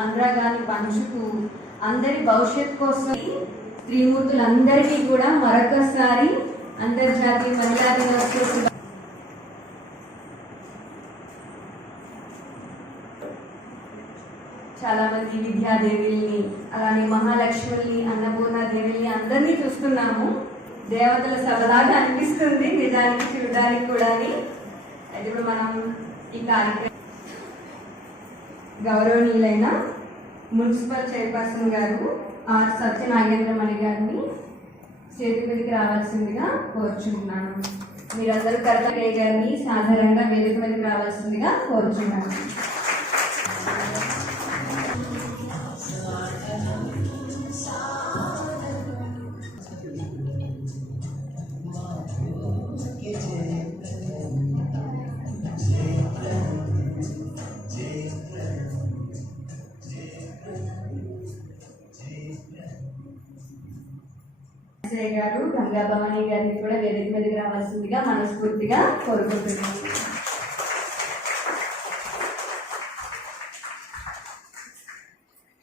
అనురాగాన్ని పంచుతూ అందరి భవిష్యత్ కోసం త్రిమూర్తులందరికీ కూడా మరొకసారి అంతర్జాతీయ మహిళా దినోత్సవ చాలా మంది విద్యాదేవుల్ని, అలానే మహాలక్ష్ముల్ని, అన్నపూర్ణాదేవుల్ని అందరినీ చూస్తున్నాము. దేవతల సభలాగా అనిపిస్తుంది నిజానికి చూడడానికి కూడా. అయితే ఇప్పుడు మనం ఈ కార్యక్రమం గౌరవనీయులైన మున్సిపల్ చైర్పర్సన్ గారు ఆర్ సత్యనాగేంద్రమణి గారిని స్టేజ్ మీదకి రావాల్సిందిగా కోరుచున్నాను. మీరందరూ కర్తయ్య గారిని సాధారణంగా వేదిక మీదకి రావాల్సిందిగా కోరుచున్నాను. గారు గంగా భవానీ గారిని కూడా వేదిక మీదకి రావాల్సిందిగా మనస్ఫూర్తిగా కోరుకుంటున్నాను.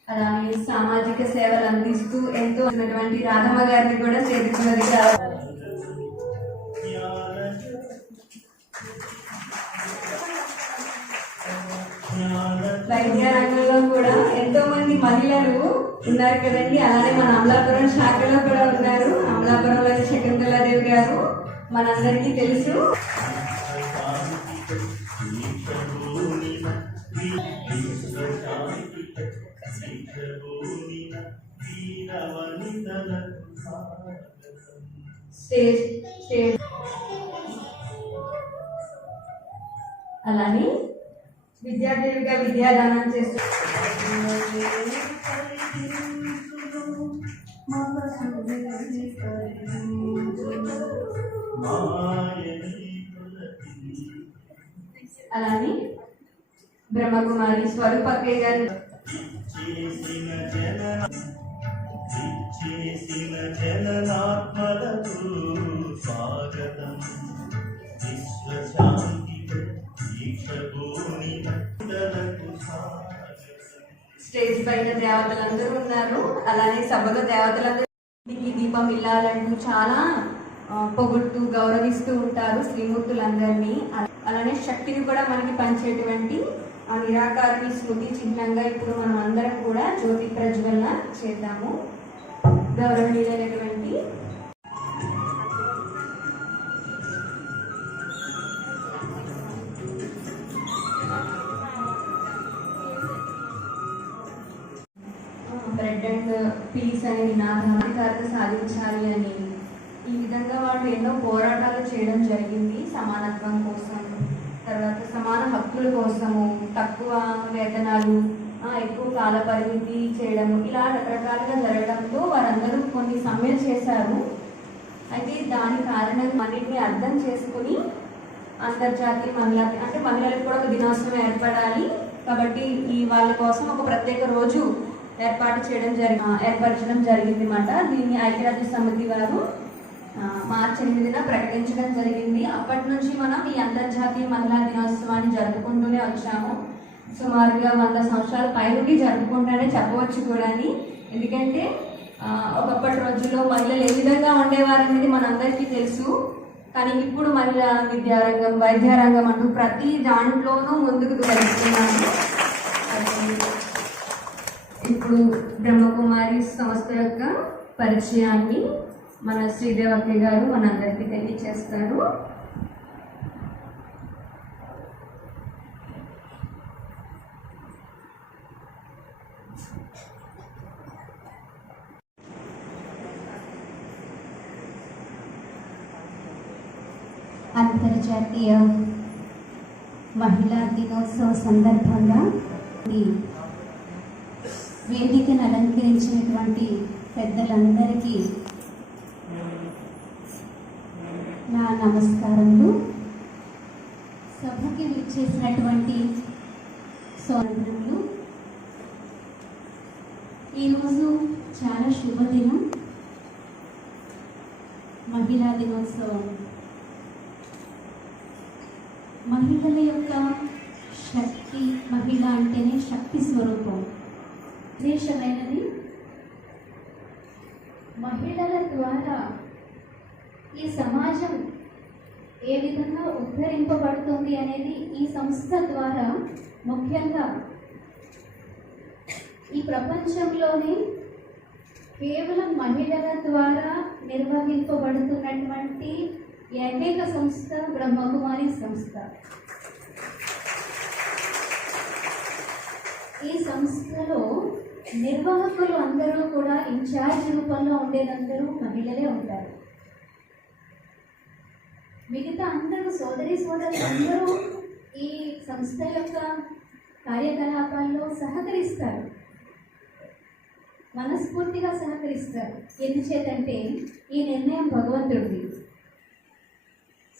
అలానే సామాజిక సేవలు అందిస్తూ ఎంతో రాధమ్మ గారిని కూడా వేదిక మీదకి రావాలి. వైద్య రంగంలో కూడా ఎంతో మంది మహిళలు ఉన్నారు కదండి. అలానే మన అమలాపురం శాఖలో కూడా ఉన్నారు. అమలాపురంలోని శకుంతలాదేవి గారు మనందరికీ తెలుసు. అలానే విద్యార్థులుగా విద్యాదానం చేస్తూ అలానే బ్రహ్మకుమారి స్వరూపక్కయ్య గారు స్టేజ్ పైన దేవతలందరూ ఉన్నారు. అలానే సభలో దేవతలందరూ దీపం ఇల్లాలంటూ చాలా పొగుడుతూ గౌరవిస్తూ ఉంటారు శ్రీమూర్తులందరినీ. అలానే శక్తిని కూడా మనకి పంచేటువంటి ఆ నిరాకారాన్ని స్మృతి చిహ్నంగా ఇప్పుడు మనం అందరం కూడా జ్యోతి ప్రజ్వలన చేద్దాము. గౌరవనీయులైనటువంటి బ్రెడ్ అండ్ పీస్ అనే నినాదాన్ని సాధించాలి అని ఈ విధంగా వాళ్ళు ఎన్నో పోరాటాలు చేయడం జరిగింది. సమానత్వం కోసం, తర్వాత సమాన హక్కుల కోసము, తక్కువ వేతనాలు, ఎక్కువ కాల పరిమితి చేయడము, ఇలా రకరకాలుగా జరగడంతో వారందరూ కొన్ని సమ్మెలు చేశారు. అయితే దాని కారణం అన్నింటినీ అర్థం చేసుకుని అంతర్జాతీయ మహిళలకు కూడా ఒక దినోత్సవం ఏర్పడాలి కాబట్టి వాళ్ళ కోసం ఒక ప్రత్యేక రోజు ఏర్పరచడం జరిగింది అన్నమాట. దీన్ని ఐక్యరాజ్య సమితి వారు మార్చి 8న ప్రకటించడం జరిగింది. అప్పటి నుంచి మనం ఈ అంతర్జాతీయ మహిళా దినోత్సవాన్ని జరుపుకుంటూనే వచ్చాము. సుమారుగా 100 సంవత్సరాల పైనుండి జరుపుకుంటానే చెప్పవచ్చు కూడా. ఎందుకంటే ఒకప్పటి రోజుల్లో మహిళలు ఏ విధంగా ఉండేవారనేది మనందరికీ తెలుసు. కానీ ఇప్పుడు మహిళా విద్యారంగం, వైద్యరంగం అంటూ ప్రతి దాంట్లోనూ ముందుకు వెళ్తున్నాము. ఇప్పుడు బ్రహ్మకుమారి సంస్థ యొక్క పరిచయాన్ని మన శ్రీదేవక్క గారు మనందరికీ తెలియచేస్తారు. అంతర్జాతీయ మహిళా దినోత్సవ సందర్భంగా వేదికను అలంకరించినటువంటి పెద్దలందరికీ నా నమస్కారములు. సభకి విచ్చేసినటువంటి సోదరులు, ఈరోజు చాలా శుభదినం, మహిళా దినోత్సవం. మహిళల యొక్క శక్తి, మహిళ అంటేనే శక్తి స్వరూపం. విశేషమైనది. మహిళల ద్వారా ఈ సమాజం ఏ విధంగా ఉద్ధరింపబడుతుంది అనేది ఈ సంస్థ ద్వారా ముఖ్యంగా ఈ ప్రపంచంలోనే కేవలం మహిళల ద్వారా నిర్వహింపబడుతున్నటువంటి ఏకైక సంస్థ బ్రహ్మకుమారి సంస్థ. ఈ సంస్థలో నిర్వాహకులు అందరూ కూడా ఇన్ఛార్జ్ రూపంలో ఉండేదందరూ మహిళలే ఉంటారు. మిగతా అందరూ సోదరులు అందరూ ఈ సంస్థ యొక్క కార్యకలాపాల్లో సహకరిస్తారు, మనస్ఫూర్తిగా సహకరిస్తారు. ఎందుచేతంటే ఈ నిర్ణయం భగవంతుడిది.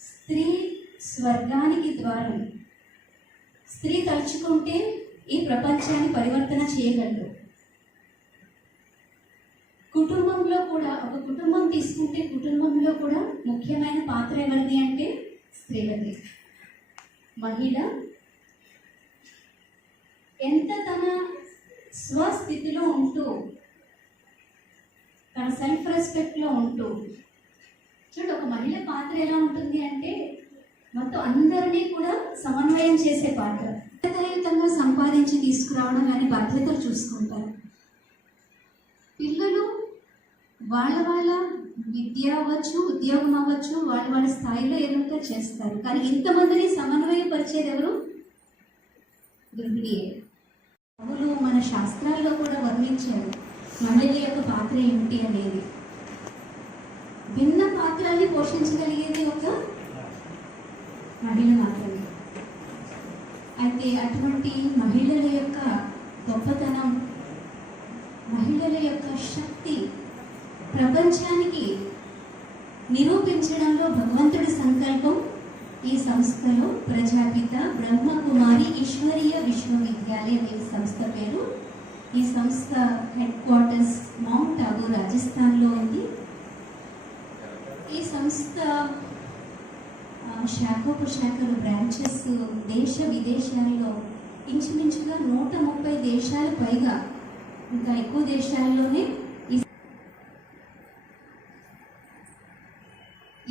స్త్రీ స్వర్గానికి ద్వారం. స్త్రీ తలుచుకుంటే ఈ ప్రపంచాన్ని పరివర్తన చేయగలరు. కుటుంబంలో కూడా ఒక కుటుంబం తీసుకుంటే కుటుంబంలో కూడా ముఖ్యమైన పాత్ర ఎవరిది అంటే స్త్రీలది. మహిళ ఎంత తన స్వస్థితిలో ఉంటూ తన సెల్ఫ్ రెస్పెక్ట్లో ఉంటూ చూడు, ఒక మహిళ పాత్ర ఎలా ఉంటుంది అంటే మొత్తం అందరినీ కూడా సమన్వయం చేసే పాత్ర. బాధ్యతాయుతంగా సంపాదించి తీసుకురావడం కానీ బాధ్యతలు చూసుకుంటారు. పిల్లలు వాళ్ళ విద్య అవ్వచ్చు, ఉద్యోగం అవ్వచ్చు, వాళ్ళ స్థాయిలో ఏదో చేస్తారు. కానీ ఇంతమందిని సమన్వయపరిచేది ఎవరు? గృహిణియే. కవులు మన శాస్త్రాల్లో కూడా వర్ణించారు మహిళ యొక్క పాత్ర ఏమిటి అనేది. భిన్న పాత్రల్ని పోషించగలిగేది ఒక మహిళ మాత్రమే. అయితే అటువంటి మహిళల యొక్క గొప్పతనం, మహిళల యొక్క శక్తి ప్రపంచానికి నిరూపించడంలో భగవంతుడి సంకల్పం ఈ సంస్థలో ప్రజాపిత బ్రహ్మకుమారి ఈశ్వరీయ విశ్వవిద్యాలయం ఈ సంస్థ పేరు. ఈ సంస్థ హెడ్ క్వార్టర్స్ మౌంట్ ఆబూ రాజస్థాన్లో ఉంది. ఈ సంస్థ శాఖోపశాఖలు బ్రాంచెస్ దేశ విదేశాల్లో ఇంచుమించుగా 130 దేశాలు పైగా, ఇంకా ఎక్కువ దేశాల్లోనే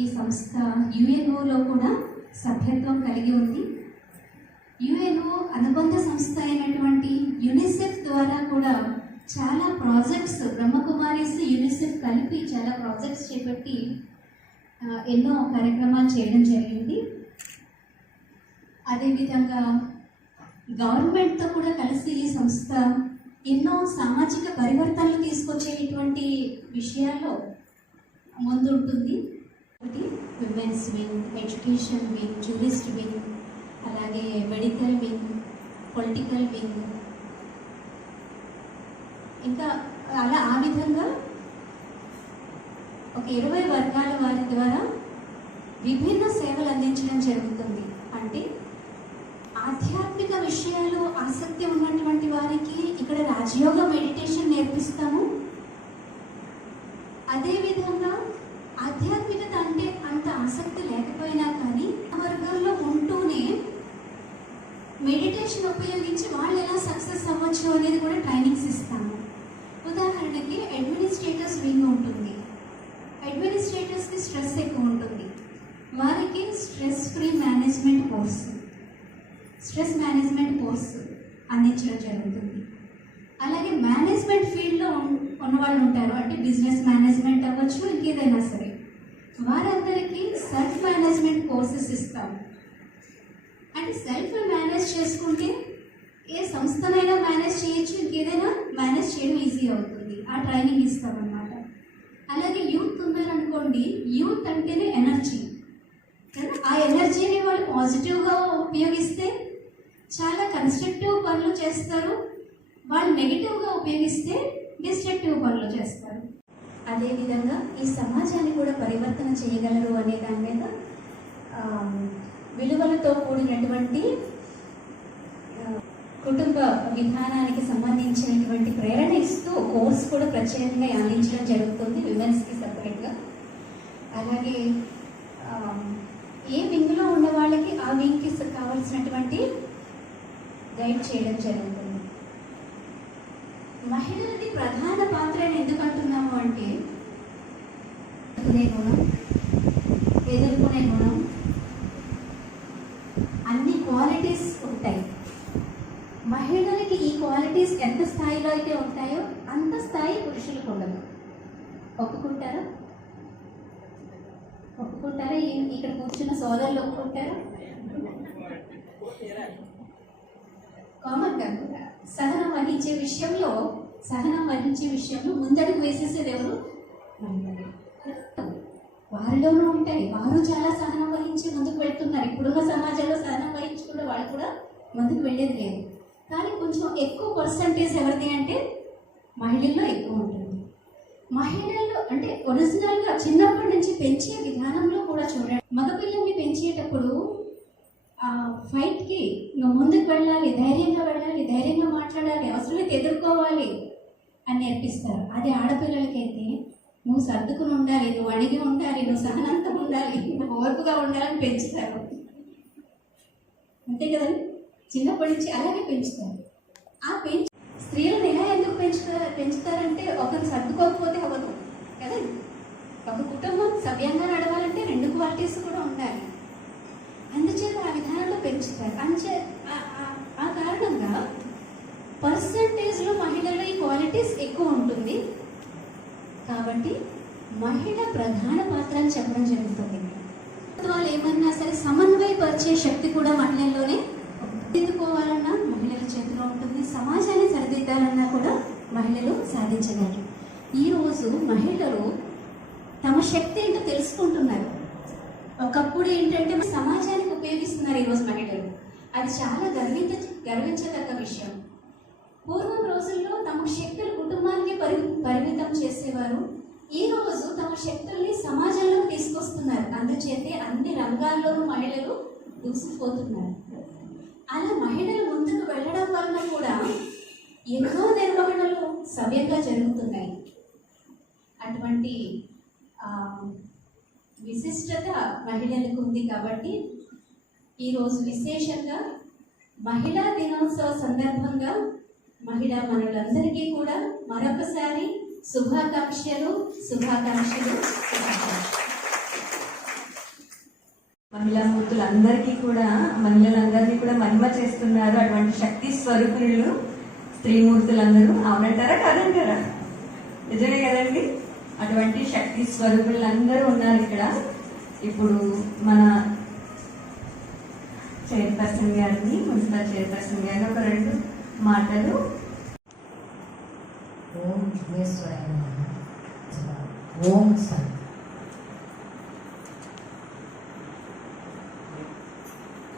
ఈ సంస్థ యుఎన్ఓలో కూడా సభ్యత్వం కలిగి ఉంది. యుఎన్ఓ అనుబంధ సంస్థ అయినటువంటి యునిసెఫ్ ద్వారా కూడా చాలా ప్రాజెక్ట్స్, బ్రహ్మకుమారీస్ యునిసెఫ్ కలిపి చాలా ప్రాజెక్ట్స్ చేపట్టి ఎన్నో కార్యక్రమాలు చేయడం జరిగింది. అదేవిధంగా గవర్నమెంట్తో కూడా కలిసి ఈ సంస్థ ఎన్నో సామాజిక పరివర్తనలు తీసుకొచ్చేటువంటి విషయాల్లో ముందుంటుంది. ఒకటి women's wing, education wing, jurist wing, అలాగే మెడికల్ వింగ్, పొలిటికల్ వింగ్, ఇంకా అలా ఆ విధంగా ఒక 20 వర్గాల వారి ద్వారా విభిన్న సేవలు అందించడం జరుగుతుంది. అంటే ఆధ్యాత్మిక విషయాలు ఆసక్తి ఉన్నటువంటి వారికి ఇక్కడ రాజయోగ మెడిటేషన్ నేర్పిస్తాము. అదేవిధంగా ఆధ్యాత్మికత అంటే అంత ఆసక్తి లేకపోయినా కానీ ఆ వర్గాల్లో ఉంటూనే మెడిటేషన్ ఉపయోగించి వాళ్ళు ఎలా సక్సెస్ అవ్వచ్చు అనేది కూడా ట్రైనింగ్స్ ఇస్తాము. ఉదాహరణకి అడ్మినిస్ట్రేటర్స్ వింగ్ ఉంటుంది. అడ్మినిస్ట్రేటర్స్కి స్ట్రెస్ ఎక్కువ ఉంటుంది. వారికి స్ట్రెస్ ఫ్రీ మేనేజ్మెంట్ కోర్సు అందించడం జరుగుతుంది. అలాగే మేనేజ్మెంట్ ఫీల్డ్లో ఉన్నవాళ్ళు ఉంటారు, అంటే బిజినెస్ మేనేజ్మెంట్ అవ్వచ్చు, ఇంకేదైనా సరే, వారందరికీ సెల్ఫ్ మేనేజ్మెంట్ కోర్సెస్ ఇస్తాం. అంటే సెల్ఫ్ మేనేజ్ చేసుకుంటే ఏ సంస్థనైనా మేనేజ్ చేయొచ్చు, ఇంకేదైనా మేనేజ్ చేయడం ఈజీ అవుతుంది. ఆ ట్రైనింగ్ ఇస్తామన్నమాట. అలాగే యూత్ ఉన్నారనుకోండి, యూత్ అంటేనే ఎనర్జీ కదా. ఆ ఎనర్జీని వాళ్ళు పాజిటివ్గా ఉపయోగిస్తే చాలా కన్స్ట్రక్టివ్ పనులు చేస్తారు. వాళ్ళు నెగిటివ్గా ఉపయోగిస్తే డిస్ట్రక్టివ్ పనులు చేస్తారు. అదేవిధంగా ఈ సమాజాన్ని కూడా పరివర్తన చేయగలరు అనే దాని మీద విలువలతో కూడినటువంటి కుటుంబ విధానానికి సంబంధించినటువంటి ప్రేరణ ఇస్తూ కోర్స్ కూడా ప్రత్యేకంగా అందించడం జరుగుతుంది విమెన్స్కి సపరేట్గా. అలాగే ఏ వింగ్లో ఉన్న వాళ్ళకి ఆ వింగ్కి కావాల్సినటువంటి గైడ్ చేయడం జరుగుతుంది. మహిళలది ప్రధాన పాత్ర అని ఎందుకు అంటున్నాము అంటే గుణం, ఎదుర్కొనే గుణం, అన్ని క్వాలిటీస్ ఉంటాయి. మహిళలకి ఈ క్వాలిటీస్ ఎంత స్థాయిలో అయితే ఉంటాయో అంత స్థాయి పురుషులకు ఉండదు. ఒప్పుకుంటారా? ఒప్పుకుంటారా? ఇక్కడ కూర్చున్న సోదరులు ఒప్పుకుంటారా? కామన్ కాకుండా సహనం వహించే విషయంలో ముందడుగు వేసేసేది ఎవరు? వారిలోనూ ఉంటాయి. వారు చాలా సహనం వహించి ముందుకు వెళ్తున్నారు. ఇప్పుడున్న సమాజంలో సహనం వహించుకుంటే వాళ్ళు కూడా ముందుకు వెళ్ళేది లేదు. కానీ కొంచెం ఎక్కువ పర్సంటేజ్ ఎవరిది అంటే మహిళల్లో ఎక్కువ ఉంటుంది. మహిళలు అంటే ఒరిజినల్గా చిన్నప్పటి నుంచి పెంచే విధానంలో కూడా చూడండి. మగపిల్లల్ని పెంచేటప్పుడు ఫైట్కి నువ్వు ముందుకు వెళ్ళాలి, ధైర్యంగా మాట్లాడాలి, అవసరమైతే ఎదుర్కోవాలి అని నేర్పిస్తారు. అదే ఆడపిల్లలకైతే నువ్వు సర్దుకుని ఉండాలి, నువ్వు అడిగి ఉండాలి, నువ్వు సహనంతో ఉండాలి, నువ్వు ఓర్పుగా ఉండాలని పెంచుతారు. అంతే కదండి, చిన్నప్పటి నుంచి అలాగే పెంచుతారు. స్త్రీలను ఎలా ఎందుకు పెంచుతారంటే ఒకరు సర్దుకోకపోతే అవ్వదు కదండి. ఒక కుటుంబం సవ్యంగా నడవాలంటే 2 క్వాలిటీస్ కూడా ఉండాలి. అందుచేత ఆ విధానంలో పెంచుతారు. ఆ కారణంగా పర్సంటేజ్లో మహిళల ఈ క్వాలిటీస్ ఎక్కువ ఉంటుంది. కాబట్టి మహిళ ప్రధాన పాత్ర అని చెప్పడం జరుగుతుంది. వాళ్ళు ఏమన్నా సరే సమన్వయపరిచే శక్తి కూడా మహిళల్లోనే దిద్దుకోవాలన్నా మహిళల చేతిలో ఉంటుంది. సమాజాన్ని సరిదిద్దాలన్నా కూడా మహిళలు సాధించగలరు. ఈరోజు మహిళలు తమ శక్తి ఏంటో తెలుసుకుంటున్నారు. ఒకప్పుడు ఏంటంటే సమాజానికి ఉపయోగిస్తున్నారు ఈరోజు మహిళలు. అది చాలా గర్వించదగ్గ విషయం. పూర్వం రోజుల్లో తమ శక్తులు కుటుంబానికి పరిమితం చేసేవారు. ఈ రోజు తమ శక్తుల్ని సమాజంలోకి తీసుకొస్తున్నారు. అందుచేతే అన్ని రంగాల్లోనూ మహిళలు దూసిపోతున్నారు. అలా మహిళలు ముందుకు వెళ్ళడం వలన కూడా ఎన్నో నిర్వహణలు సవ్యంగా జరుగుతున్నాయి. అటువంటి విశిష్టత మహిళలకు ఉంది. కాబట్టి ఈరోజు విశేషంగా మహిళా దినోత్సవ సందర్భంగా మహిళా మనులందరికీ కూడా మరొకసారి శుభాకాంక్షలు. మహిళా మూర్తులందరికీ కూడా మహిళలందరినీ కూడా మహిమ చేస్తున్నారు. అటువంటి శక్తి స్వరూపులు స్త్రీమూర్తులందరూ. అవునంటారా కాదంటారా? నిజమే కదండి. అటువంటి శక్తి స్వరూపులందరూ ఉన్నారు ఇక్కడ. ఇప్పుడు మన చైర్పర్సన్ గారిని, మున్సిపల్ చైర్పర్సన్ గారిని ఒక 2 మాటలు. ఓం విఘ్నేశ్వరాయ నమః. ఓం శాంతి.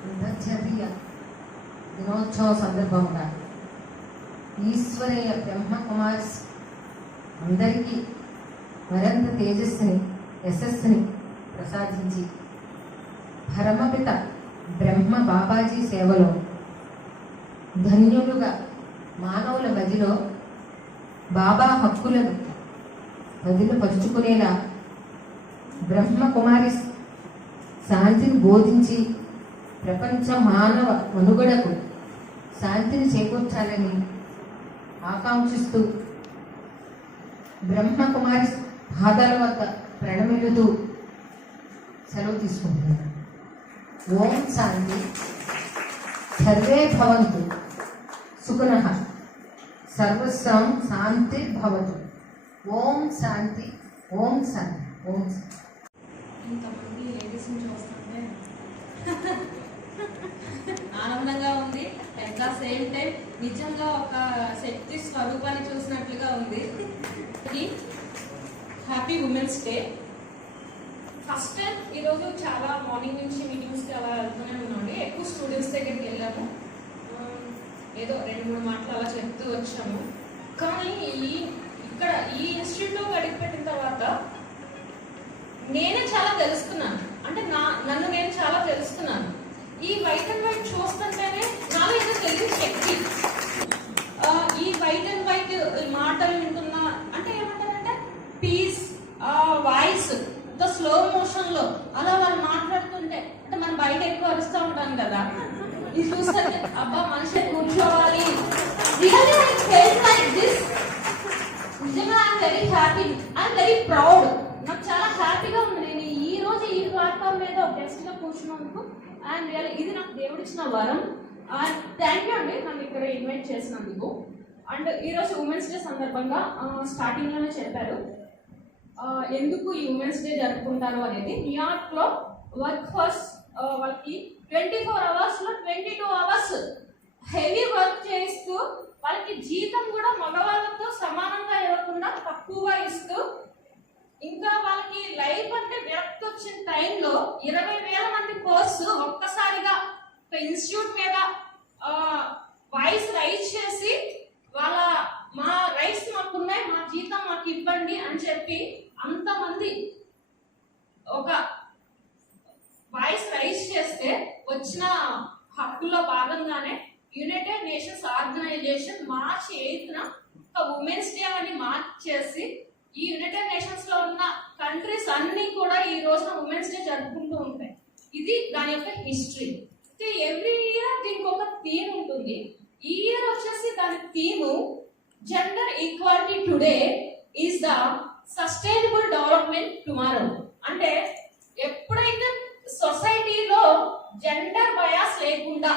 అంతర్జాతీయ దినోత్సవ సందర్భంగా ఈశ్వరీయ బ్రహ్మకుమారి అందరికీ మరింత తేజస్సుని, యశస్సుని ప్రసాదించి పరమపిత బ్రహ్మ బాబాజీ సేవలో ధన్యులుగా మానవుల మధ్యలో బాబా హక్కులను వదిలి పరుచుకునేలా బ్రహ్మకుమారి శాంతిని బోధించి ప్రపంచ మానవ మనుగడకు శాంతిని చేకూర్చాలని ఆకాంక్షిస్తూ బ్రహ్మకుమారి పాదాల వద్ద ప్రణమిల్లుతూ సెలవు తీసుకుంటున్నాను. ఓం శాంతి. సర్వే భవంతు సుఖినః. సర్వస్వం శాంతి భవతు. ఓం శాంతి. ఓం శాంతి. ఓం శాంతి. ఇంతమంది లేడీస్ని చూస్తుంటే ఆనందంగా ఉంది. అట్ ద సేమ్ టైం నిజంగా ఒక శక్తి స్వరూపాన్ని చూసినట్లుగా ఉంది. Happy women's day. First time ఈరోజు చాలా మార్నింగ్ నుంచి మీటింగ్స్కి అలా వెళ్తూనే ఉన్నామండి. ఎక్కువ స్టూడెంట్స్ దగ్గరికి వెళ్ళాము. ఏదో 2-3 మాటలు అలా చెప్తూ వచ్చాము. కానీ ఇక్కడ ఈ ఇన్స్టిట్యూట్లో అడుగుపెట్టిన తర్వాత నేనే చాలా తెలుసుకున్నాను. అంటే నన్ను నేను చాలా తెలుసుకున్నాను. ఈ వైట్ అండ్ వైట్ చూస్తుంటేనే నాలో ఏదో తెలియని శక్తి. ఈ వైట్ అండ్ వైట్ మాటలు వింటున్నా అంటే ఏమంటారంటే పీస్, వాయిస్ స్లో మోషన్ లో అలా వాళ్ళు మాట్లాడుతుంటే అంటే మనం బయట ఎక్కువ అరుస్తూ ఉంటాం కదా, ఇది చూస్తే అబ్బా మనిషి కూర్చోవాలి. Really I felt like this very happy, I'm very proud. నాకు చాలా హ్యాపీగా ఉంది. నేను ఈ రోజు ఈ ప్లాట్ఫామ్ మీద గెస్ట్ గా కూర్చున్నందుకు అండ్ రియల్లీ ఇది నాకు దేవుడు ఇచ్చిన వరం. అండ్ థ్యాంక్ యూ అండి నన్ను ఇక్కడ ఇన్వైట్ చేసినందుకు. అండ్ ఈరోజు ఉమెన్స్ డే సందర్భంగా స్టార్టింగ్ లోనే చెప్పారు ఎందుకు ఈ ఉమెన్స్ డే జరుపుకుంటారు అనేది. న్యూయార్క్ లో వర్క్ ఫోర్స్ వాళ్ళకి 24 hours లో 22 hours హెవీ వర్క్ చేస్తూ వాళ్ళకి జీతం కూడా మగవాళ్ళతో సమానంగా ఇవ్వకుండా తక్కువగా ఇస్తూ, ఇంకా వాళ్ళకి లైఫ్ అంటే విరక్తి వచ్చిన టైంలో 20,000 మంది కోర్సు ఒక్కసారిగా ఒక ఇన్స్టిట్యూట్ మీద వాయిస్ రైజ్ చేసి వాళ్ళ మా రైట్స్ మాకున్నాయి, మా జీతం మాకు ఇవ్వండి అని చెప్పి అంతమంది ఒక వాయిస్ రైజ్ చేస్తే వచ్చిన హక్కుల్లో భాగంగానే యునైటెడ్ నేషన్స్ ఆర్గనైజేషన్ March 8న ఒక ఉమెన్స్ డే అని మార్క్ చేసి ఈ యునైటెడ్ నేషన్స్ లో ఉన్న కంట్రీస్ అన్ని కూడా ఈ రోజున ఉమెన్స్ డే జరుపుకుంటూ ఉంటాయి. ఇది దాని యొక్క హిస్టరీ. ఎవ్రీ ఇయర్ దీనికి ఒక థీమ్ ఉంటుంది. ఈ ఇయర్ వచ్చేసి దాని theme gender equality today is the sustainable development tomorrow. అంటే ఎప్పుడైతే సొసైటీలో జెండర్ బయాస్ లేకుండా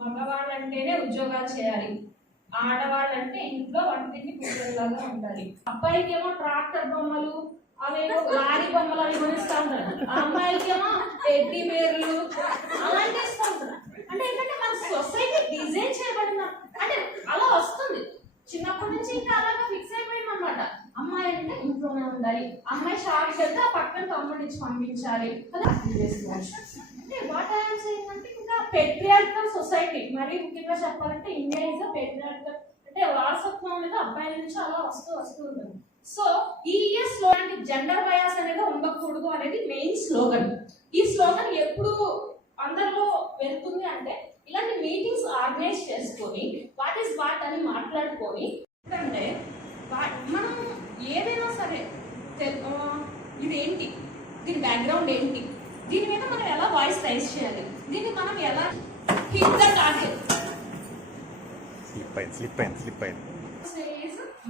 మగవాళ్ళంటేనే ఉద్యోగాలు చేయాలి, ఆడవాళ్ళంటే ఇంట్లో వంటింటి కూతురులాగా ఉండాలి, అబ్బాయికేమో ట్రాక్టర్ బొమ్మలు అవేమో లారీ బొమ్మలు అవి కొనిస్తూ ఉంటారు, ఆ అమ్మాయిలకేమో టెడ్డీ బేర్లు అలాంటి ఇస్తూ ఉంటారు. అంటే ఏంటంటే మన సొసైటీ డిజైన్ చేయబడిన అంటే అలా వస్తుంది. చిన్నప్పటి నుంచి ఇంకా అలాగా ఫిక్స్ అయిపోయింది అనమాట. అమ్మాయి అంటే ఇంట్లోనే ఉండాలి, అమ్మాయి షాప్కి వెళ్తే ఆ పక్కన తమ్ముడిని ఇచ్చి పంపించాలి అలా చేసుకోవచ్చు. అంటే వాట్ ఐఎమ్ సేయింగ్ అంటే ఇంకా పెట్రియార్కల్ సొసైటీ, మరీ ముఖ్యంగా చెప్పాలంటే ఇండియా ఇస్ అ పెట్రియార్కల్, అంటే వారసత్వం అనేది అబ్బాయిల నుంచి అలా వస్తూ ఉంటుంది. సో ఈ ఇయర్ స్లోగన్ జెండర్ బయాస్ అనేది ఉండకూడదు అనేది మెయిన్ స్లోగన్. ఈ స్లోగన్ ఎప్పుడు అందరిలో వెళ్తుంది అంటే ఇలాంటి మీటింగ్స్ ఆర్గనైజ్ చేసుకొని వాట్ ఈస్ వాట్ అని మాట్లాడుకొని, ఎందుకంటే మనం ఏదైనా సరే ఇది ఏంటి, దీని బ్యాక్గ్రౌండ్ ఏంటి, దీని మీద మనం ఎలా వాయిస్ రైజ్ చేయాలి, దీన్ని మనం ఎలా హిట్ ద టార్గెట్. స్లిప్ అయింది.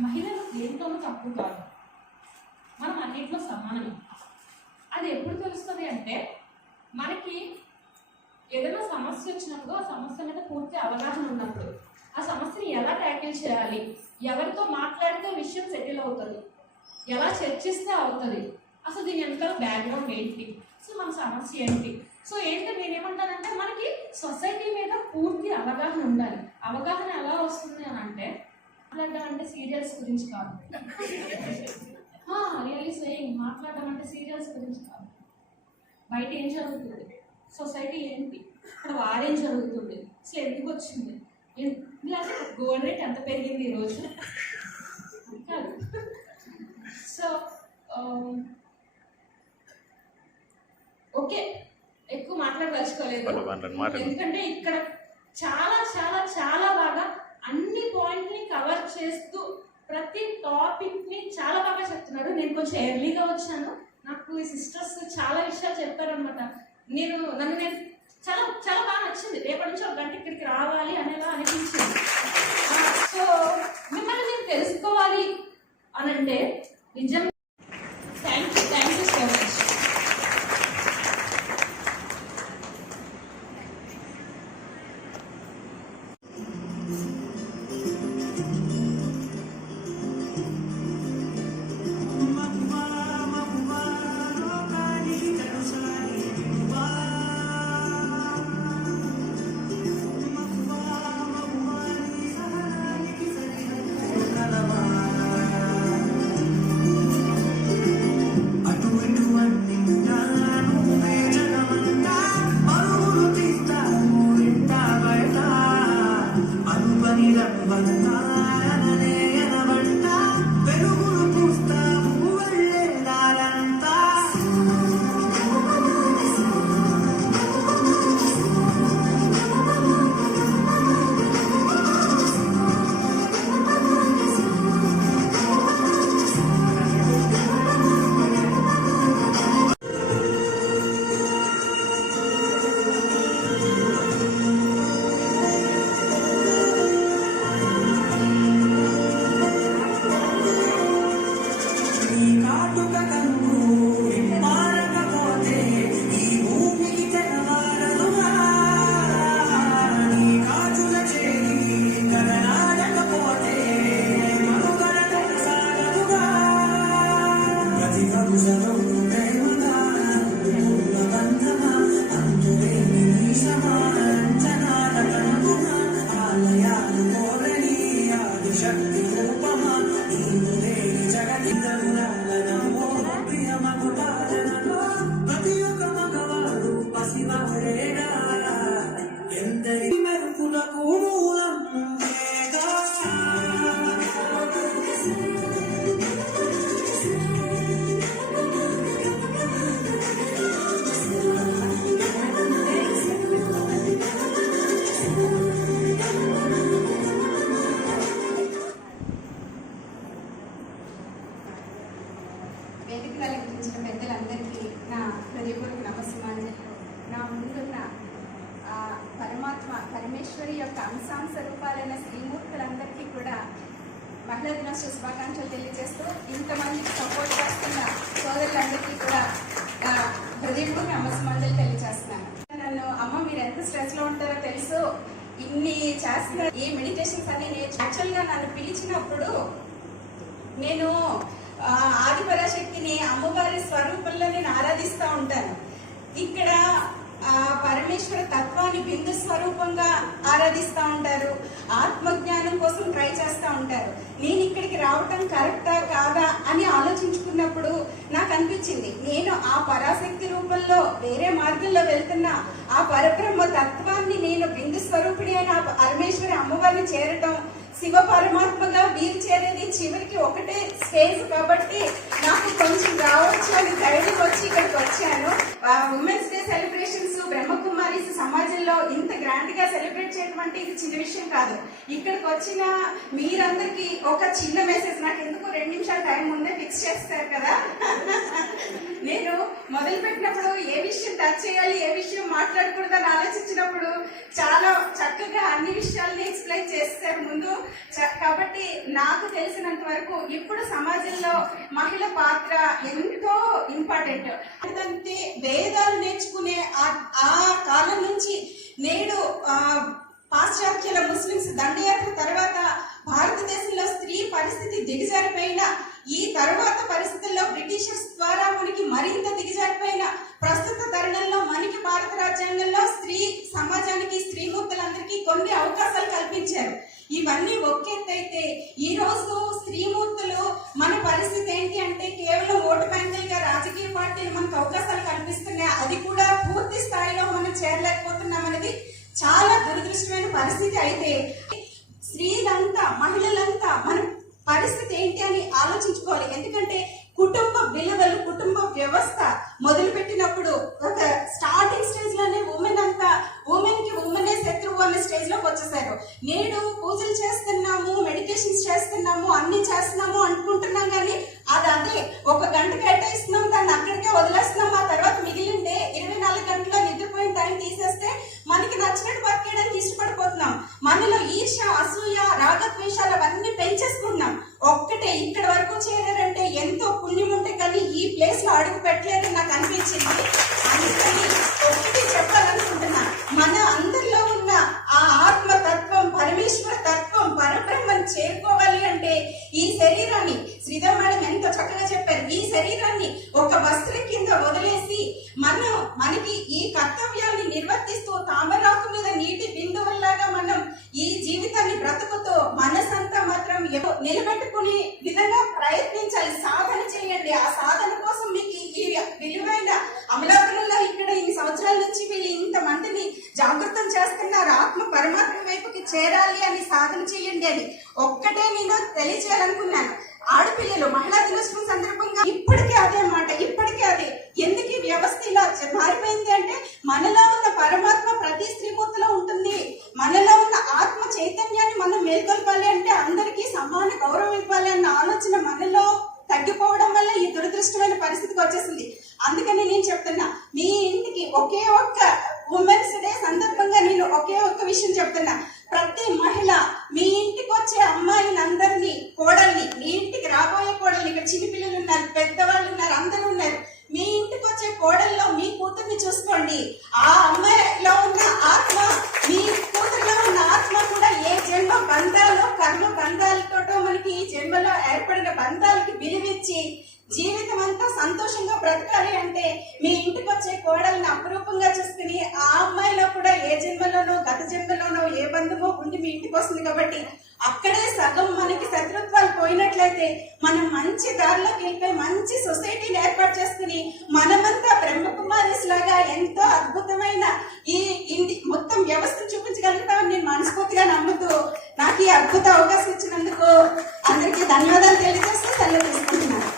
మహిళలు దేంట్లోనూ తక్కువ కాదు, మనం అన్నింటిలో సమానమే. అది ఎప్పుడు తెలుస్తుంది అంటే మనకి ఏదైనా సమస్య వచ్చినప్పుడు ఆ సమస్య మీద పూర్తి అవగాహన ఉన్నప్పుడు, ఆ సమస్యని ఎలా ట్యాకిల్ చేయాలి, ఎవరితో మాట్లాడితే విషయం సెటిల్ అవుతుంది, ఎలా చర్చిస్తే అవుతుంది, అసలు దీని వెనకాల బ్యాక్గ్రౌండ్ ఏంటి, సో మన సమస్య ఏంటి. సో ఏంటో నేనేమంటానంటే మనకి సొసైటీ మీద పూర్తి అవగాహన ఉండాలి. అవగాహన ఎలా వస్తుంది అని అంటే మాట్లాడడం అంటే సీరియల్స్ గురించి కాదు, రియల్లీ సేయింగ్ మాట్లాడడం అంటే సీరియల్స్ గురించి కాదు. బయట ఏం జరుగుతుంది, సొసైటీ ఏంటి, ఇక్కడ వారేం జరుగుతుంది, అసలు ఎందుకు వచ్చింది, గోల్డ్ రేట్ ఎంత పెరిగింది ఈరోజు కాదు. సో ఓకే, ఎక్కువ మాట్లాడదలుచుకోలేదు ఎందుకంటే ఇక్కడ చాలా చాలా చాలా బాగా అన్ని పాయింట్ని కవర్ చేస్తూ ప్రతి టాపిక్ని చాలా బాగా చెప్తున్నారు. నేను కొంచెం ఎర్లీగా వచ్చాను, నాకు ఈ సిస్టర్స్ చాలా విషయాలు చెప్పారనమాట. నన్ను చాలా చాలా బాగా నచ్చింది. రేపటి నుంచి ఒక గంట ఇక్కడికి రావాలి అనేలా అనిపించింది. సో మిమ్మల్ని నేను తెలుసుకోవాలి అని అంటే నిజంగా థ్యాంక్ యూ సో మచ్. మహిళా దినోత్సవ శుభాకాంక్షలు తెలియజేస్తూ ఇంతమందికి సపోర్ట్ చేస్తున్న సోదరులందరికీ కూడా హృదయపూర్వక నమస్కారాలు తెలియజేస్తున్నాను. నన్ను అమ్మ మీరు ఎంత స్ట్రెస్ లో ఉంటారో తెలుసు, ఇన్ని చేస్తున్నారు ఈ మెడిటేషన్స్ అని యాక్చువల్ గా నన్ను పిలిచినప్పుడు నేను ఆదిపరాశక్తిని అమ్మవారి స్వరూపంలో నేను ఆరాధిస్తూ ఉంటాను. ఇక్కడ పరమేశ్వర తత్వాన్ని బిందు స్వరూపంగా ఆరాధిస్తూ ఉంటారు, ఆత్మజ్ఞానం కోసం ట్రై చేస్తూ ఉంటారు. నేను ఇక్కడికి రావటం కరెక్టా కాదా అని ఆలోచించుకున్నప్పుడు నాకు అనిపించింది, నేను ఆ పరాశక్తి రూపంలో వేరే మార్గంలో వెళ్తున్నా ఆ పరబ్రహ్మ తత్వాన్ని నేను బిందు స్వరూపిణి అయిన పరమేశ్వర అమ్మవారిని చేరటం, శివ పరమాత్మగా వీరు చేరేది చివరికి ఒకటే స్టేజ్ కాబట్టి నాకు కొంచెం రావచ్చు అని ధైర్యం వచ్చి ఇక్కడికి వచ్చాను. ఉమెన్స్ డే సెలబ్రేషన్స్ బ్రహ్మకుమారీస్ సమాజంలో ఇంత గ్రాండ్ గా సెలబ్రేట్ చేయడం అంటే ఇది చిన్న విషయం కాదు. ఇక్కడికి వచ్చిన మీరందరికీ ఒక చిన్న మెసేజ్, నాకు ఎందుకు 2 నిమిషాల టైం ముందే ఫిక్స్ చేస్తారు కదా. నేను మొదలు పెట్టినప్పుడు ఏ విషయం టచ్ చేయాలి ఏ విషయం మాట్లాడకూడదు అని ఆలోచించినప్పుడు చాలా చక్కగా అన్ని విషయాల్ని ఎక్స్ప్లెయిన్ చేస్తారు ముందు. కాబట్టి నాకు తెలిసినంత వరకు ఇప్పుడు సమాజంలో మహిళ పాత్ర ఎంతో ఇంపార్టెంట్. అంటే వేదాలు నేర్చుకునే ఆ కాలం నుంచి నేడు పాశ్చాత్యుల ముస్లింస్ దండయాత్ర తర్వాత భారతదేశంలో స్త్రీ పరిస్థితి దిగజారిపోయిన ఈ తర్వాత పరిస్థితుల్లో బ్రిటిషర్స్ ద్వారా మనకి మరింత దిగజారిపోయిన ప్రస్తుత తరుణంలో మనకి భారత రాజ్యాంగంలో స్త్రీ సమాజానికి స్త్రీమూర్తులందరికీ కొన్ని అవకాశాలు కల్పించారు. ఇవన్నీ ఒకెత్తైతే ఈ రోజు స్త్రీమూర్తులు మన పరిస్థితి ఏంటి అంటే కేవలం ఓటు బ్యాంకులుగా రాజకీయ పార్టీలు మనకు అవకాశాలు కల్పిస్తున్నాయి, అది కూడా పూర్తి స్థాయిలో మనం చేరలేకపోతున్నాం అనేది చాలా దురదృష్టమైన పరిస్థితి. అయితే స్త్రీలంతా మహిళలంతా మన పరిస్థితి ఏంటి అని ఆలోచించుకోవాలి. ఎందుకంటే కుటుంబ విలువలు కుటుంబ వ్యవస్థ మొదలు పెట్టినప్పుడు ఒక స్టార్టింగ్ స్టేజ్ లోనే ఉమెన్ కి ఉమెనే శత్రువు అనే స్టేజ్ లోకి వచ్చేసారు. నేడు పూజలు చేస్తున్నాము, మెడిటేషన్స్ చేస్తున్నాము, అన్ని చేస్తున్నాము అనుకుంటున్నాం కానీ అదే 1 గంట కేటాయిస్తున్నాం, దాన్ని అక్కడికే వదిలేస్తున్నాం. ఆ తర్వాత మిగిలిందే 24 గంటల్లో నిద్రపోయిన టైం తీసేస్తే మనకి నచ్చినట్టు బతికేయడానికి ఇష్టపడిపోతున్నాం. మనలో ఈర్ష అసూయ రాగద్వేషాలు అవన్నీ పెంచేసుకుంటున్నాం. ఒక్కటే ఇక్కడ వరకు చేరారంటే ఎంతో పుణ్యం ఉంటే కానీ ఈ ప్లేస్ లో అడుగు పెట్టలేదని నాకు అనిపించింది. అందుకని ఒకటి చెప్పాలనుకుంటున్నా, మన అందరిలో ఉన్న ఆ ఆత్మతత్వం పరమేశ్వర తత్వం పరబ్రహ్మని చేరుకోవాలి అంటే ఈ శరీరాన్ని శ్రీధర్ మేడం ఎంతో చక్కగా చెప్పారు, ఈ శరీరాన్ని ఒక వస్త్రం కింద వదిలేసి మనకి ఈ కర్తవ్యాన్ని నిర్వర్తిస్తూ తామరాకు మీద నీటి బిందువుల్లాగా మనం ఈ జీవితాన్ని బ్రతుకుతూ మనసంతా మాత్రం నిలబెట్టుకునే విధంగా ప్రయత్నించాలి, సాధన చేయండి. ఆ సాధన కోసం మీకు ఈ విలువైన అమలాపురంలో ఇక్కడ ఇన్ని సంవత్సరాల నుంచి వీళ్ళు ఇంతమందిని జాగృతం చేస్తున్నారు, ఆత్మ పరమాత్మ వైపుకి చేరాలి అని సాధన చేయండి అని ఒక్కటే నేను తెలియజేయాలనుకున్నాను. ఆడపిల్లలు మహిళా దినోత్సవం సందర్భంగా ఇప్పటికే అదే మాట, ఇప్పటికే అదే. ఎందుకు ఈ వ్యవస్థ ఇలా మారిపోయింది అంటే మనలో ఉన్న పరమాత్మ ప్రతి స్త్రీమూర్తిలో ఉంటుంది. మనలో ఉన్న ఆత్మ చైతన్యాన్ని మనం మేల్కొల్పాలి అంటే అందరికీ సమాన గౌరవం ఇవ్వాలి అన్న ఆలోచన మనలో తగ్గిపోవడం వల్ల ఈ దురదృష్టమైన పరిస్థితికి వచ్చేసింది. అందుకని నేను చెప్తున్నా, మీ ఇంటికి ఒకే ఒక్క ఉమెన్స్ డే సందర్భంగా నేను ఒకే ఒక్క విషయం చెప్తున్నా, ప్రతి మహిళ మీ ఇంటికి వచ్చే అమ్మాయిని అందరినీ కోడల్ని, మీ ఇంటికి రాబోయే కోడల్ని, ఇక్కడ చిన్నపిల్లలు ఉన్నారు, పెద్దవాళ్ళు ఉన్నారు, అందరూ ఉన్నారు, మీ ఇంటికి వచ్చే కోడల్లో మీ కూతుర్ని చూసుకోండి. ఆ అమ్మాయిలో ఉన్న ఆత్మ మీ కూతురులో ఉన్న ఆత్మ కూడా ఏ జన్మ బంధాలు కర్మ బంధాలతో మనకి ఈ జన్మలో ఏర్పడిన బంధాలకి విలువిచ్చి జీవితం అంతా సంతోషంగా బ్రతకాలి అంటే మీ ఇంటికి వచ్చే కోడల్ని అపురూపంగా చూసుకుని ఆ అమ్మాయిలో కూడా ఏ జన్మలోనో గత జన్మలోనో ఏ బంధమో ఉండి మీ ఇంటికి వస్తుంది. కాబట్టి అక్కడే సగం మనకి శత్రుత్వాలు పోయినట్లయితే మనం మంచి దారిలోకి వెళ్ళిపోయి మంచి సొసైటీని ఏర్పాటు చేసుకుని మనమంతా బ్రహ్మకుమారీస్ లాగా ఎంతో అద్భుతమైన ఈ మొత్తం వ్యవస్థను చూపించగలుగుతామని నేను మనస్ఫూర్తిగా నమ్ముతూ నాకు ఈ అద్భుత అవకాశం ఇచ్చినందుకు అందరికీ ధన్యవాదాలు తెలియజేస్తూ సెలవు తీసుకుంటున్నాను.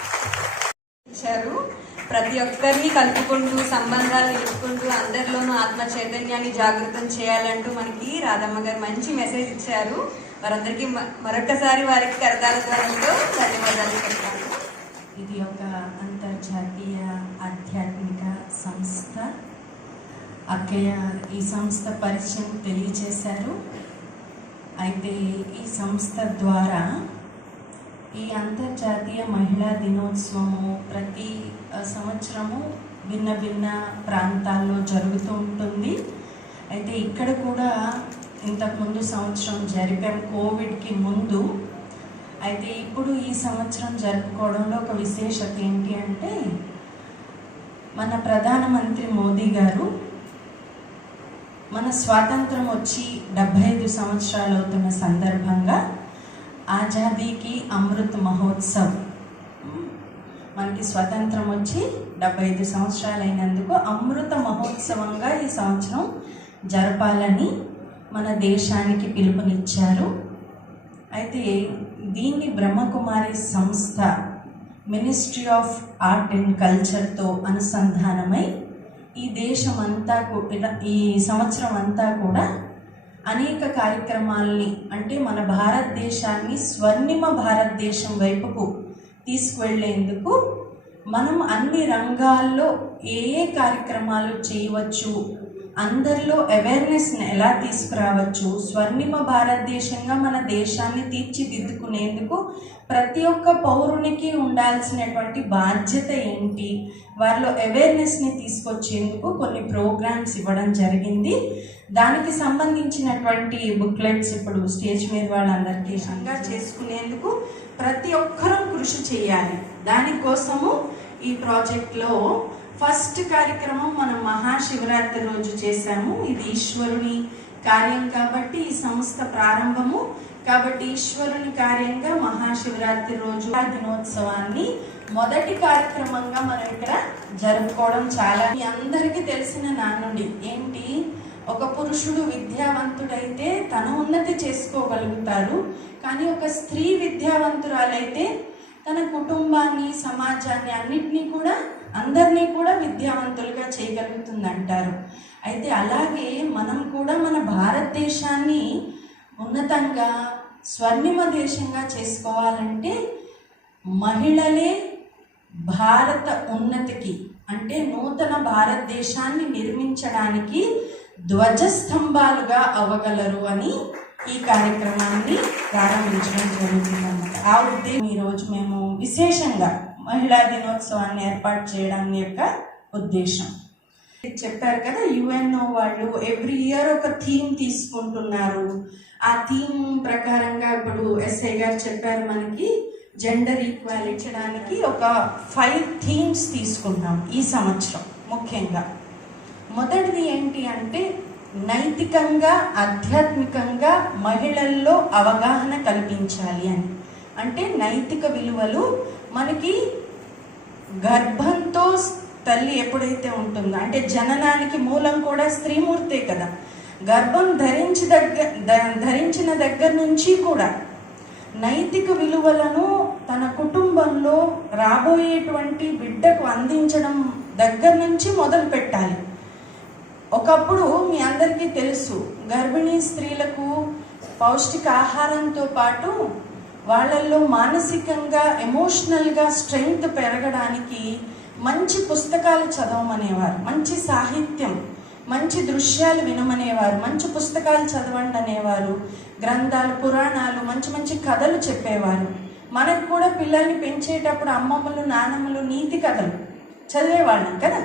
ప్రతి ఒక్కరిని కలుపుకుంటూ సంబంధాలు నిలుపుకుంటూ అందరిలోనూ ఆత్మ చైతన్యాన్ని జాగృతం చేయాలంటూ మనకి రాధమ్మ గారు మంచి మెసేజ్ ఇచ్చారు. వారందరికీ మరొకసారి వారికి కరతాల ధ్వనులతో ధన్యవాదాలు చెప్తాను. ఇది ఒక అంతర్జాతీయ ఆధ్యాత్మిక సంస్థ. అక్కయ్య ఈ సంస్థ పరిచయం తెలియచేశారు. అయితే ఈ సంస్థ ద్వారా ఈ అంతర్జాతీయ మహిళా దినోత్సవము ప్రతి సంవత్సరము భిన్న భిన్న ప్రాంతాల్లో జరుగుతూ ఉంటుంది. అయితే ఇక్కడ కూడా ఇంతకుముందు సంవత్సరం జరిపాం కోవిడ్కి ముందు. అయితే ఇప్పుడు ఈ సంవత్సరం జరుపుకోవడంలో ఒక విశేషత ఏంటి అంటే, మన ప్రధానమంత్రి మోదీ గారు మన స్వాతంత్రం వచ్చి 75 సంవత్సరాలు అవుతున్న సందర్భంగా ఆజాదీకి అమృత్ మహోత్సవ్, మనకి స్వతంత్రం వచ్చి 75 సంవత్సరాలు అయినందుకు అమృత మహోత్సవంగా ఈ సంవత్సరం జరపాలని మన దేశానికి పిలుపునిచ్చారు. అయితే దీన్ని బ్రహ్మకుమారి సంస్థ మినిస్ట్రీ ఆఫ్ ఆర్ట్ అండ్ కల్చర్తో అనుసంధానమై ఈ దేశమంతా ఈ సంవత్సరం అంతా కూడా అనేక కార్యక్రమాల్ని, అంటే మన భారతదేశాన్ని స్వర్ణిమ భారతదేశం వైపుకు తీసుకువెళ్ళేందుకు మనం అన్ని రంగాల్లో ఏ కార్యక్రమాలు చేయవచ్చు, అందరిలో అవేర్నెస్ని ఎలా తీసుకురావచ్చు, స్వర్ణిమ భారతదేశంగా మన దేశాన్ని తీర్చిదిద్దుకునేందుకు ప్రతి ఒక్క పౌరునికి ఉండాల్సినటువంటి బాధ్యత ఏంటి, వారిలో అవేర్నెస్ని తీసుకొచ్చేందుకు కొన్ని ప్రోగ్రామ్స్ ఇవ్వడం జరిగింది. దానికి సంబంధించినటువంటి బుక్లెట్స్ ఇప్పుడు స్టేజ్ మీద వాళ్ళందరికీ చేసుకునేందుకు ప్రతి ఒక్కరూ కృషి చేయాలి. దానికోసము ఈ ప్రాజెక్ట్లో ఫస్ట్ కార్యక్రమం మనం మహాశివరాత్రి రోజు చేశాము. ఇది ఈశ్వరుని కార్యం కాబట్టి, ఈ సంస్థ ప్రారంభము కాబట్టి ఈశ్వరుని కార్యంగా మహాశివరాత్రి రోజు దినోత్సవాన్ని మొదటి కార్యక్రమంగా మనం ఇక్కడ జరుపుకోవడం చాలా మీ అందరికీ తెలిసిన నానుడి ఏంటి, ఒక పురుషుడు విద్యావంతుడైతే తన ఉన్నతి చేసుకోగలుగుతారు, కానీ ఒక స్త్రీ విద్యావంతురాలైతే తన కుటుంబాన్ని, సమాజాన్ని, అన్నిటినీ కూడా అందరినీ కూడా విద్యావంతులుగా చేయగలుగుతుంది అంటారు. అయితే అలాగే మనం కూడా మన భారతదేశాన్ని ఉన్నతంగా స్వర్ణిమ దేశంగా చేసుకోవాలంటే మహిళలే భారత ఉన్నతికి, అంటే నూతన భారతదేశాన్ని నిర్మించడానికి ధ్వజస్తంభాలుగా అవ్వగలరు అని ఈ కార్యక్రమాన్ని ప్రారంభించడం జరుగుతుందన్నమాట. ఆ ఉద్దేశం ఈరోజు మేము విశేషంగా మహిళా దినోత్సవాన్ని ఏర్పాటు చేయడం యొక్క ఉద్దేశం. చెప్పారు కదా, యుఎన్ఓ వాళ్ళు ఎవ్రీ ఇయర్ ఒక థీమ్ తీసుకుంటున్నారు. ఆ థీమ్ ప్రకారంగా ఇప్పుడు ఎస్ఐ గారు చెప్పారు, మనకి జెండర్ ఈక్వాలిటీ ఇచ్చడానికి ఒక 5 థీమ్స్ తీసుకున్నాం ఈ సంవత్సరం. ముఖ్యంగా మొదటిది ఏంటి అంటే నైతికంగా, ఆధ్యాత్మికంగా మహిళల్లో అవగాహన కల్పించాలి అని. అంటే నైతిక విలువలు మనకి గర్భంతో తల్లి ఎప్పుడైతే ఉంటుందో, అంటే జననానికి మూలం కూడా స్త్రీమూర్తే కదా, గర్భం ధరించిన దగ్గర నుంచి కూడా నైతిక విలువలను తన కుటుంబంలో రాబోయేటువంటి బిడ్డకు అందించడం దగ్గర నుంచి మొదలు పెట్టాలి. ఒకప్పుడు మీ అందరికీ తెలుసు, గర్భిణీ స్త్రీలకు పౌష్టికాహారంతో పాటు వాళ్ళల్లో మానసికంగా, ఎమోషనల్గా స్ట్రెంగ్త్ పెరగడానికి మంచి పుస్తకాలు చదవమనేవారు, మంచి సాహిత్యం, మంచి దృశ్యాలు వినమనేవారు, మంచి పుస్తకాలు చదవండి అనేవారు, గ్రంథాలు, పురాణాలు, మంచి మంచి కథలు చెప్పేవారు. మనకు కూడా పిల్లల్ని పెంచేటప్పుడు అమ్మమ్మలు, నానమ్మలు నీతి కథలు చదివేవాళ్ళం కదా.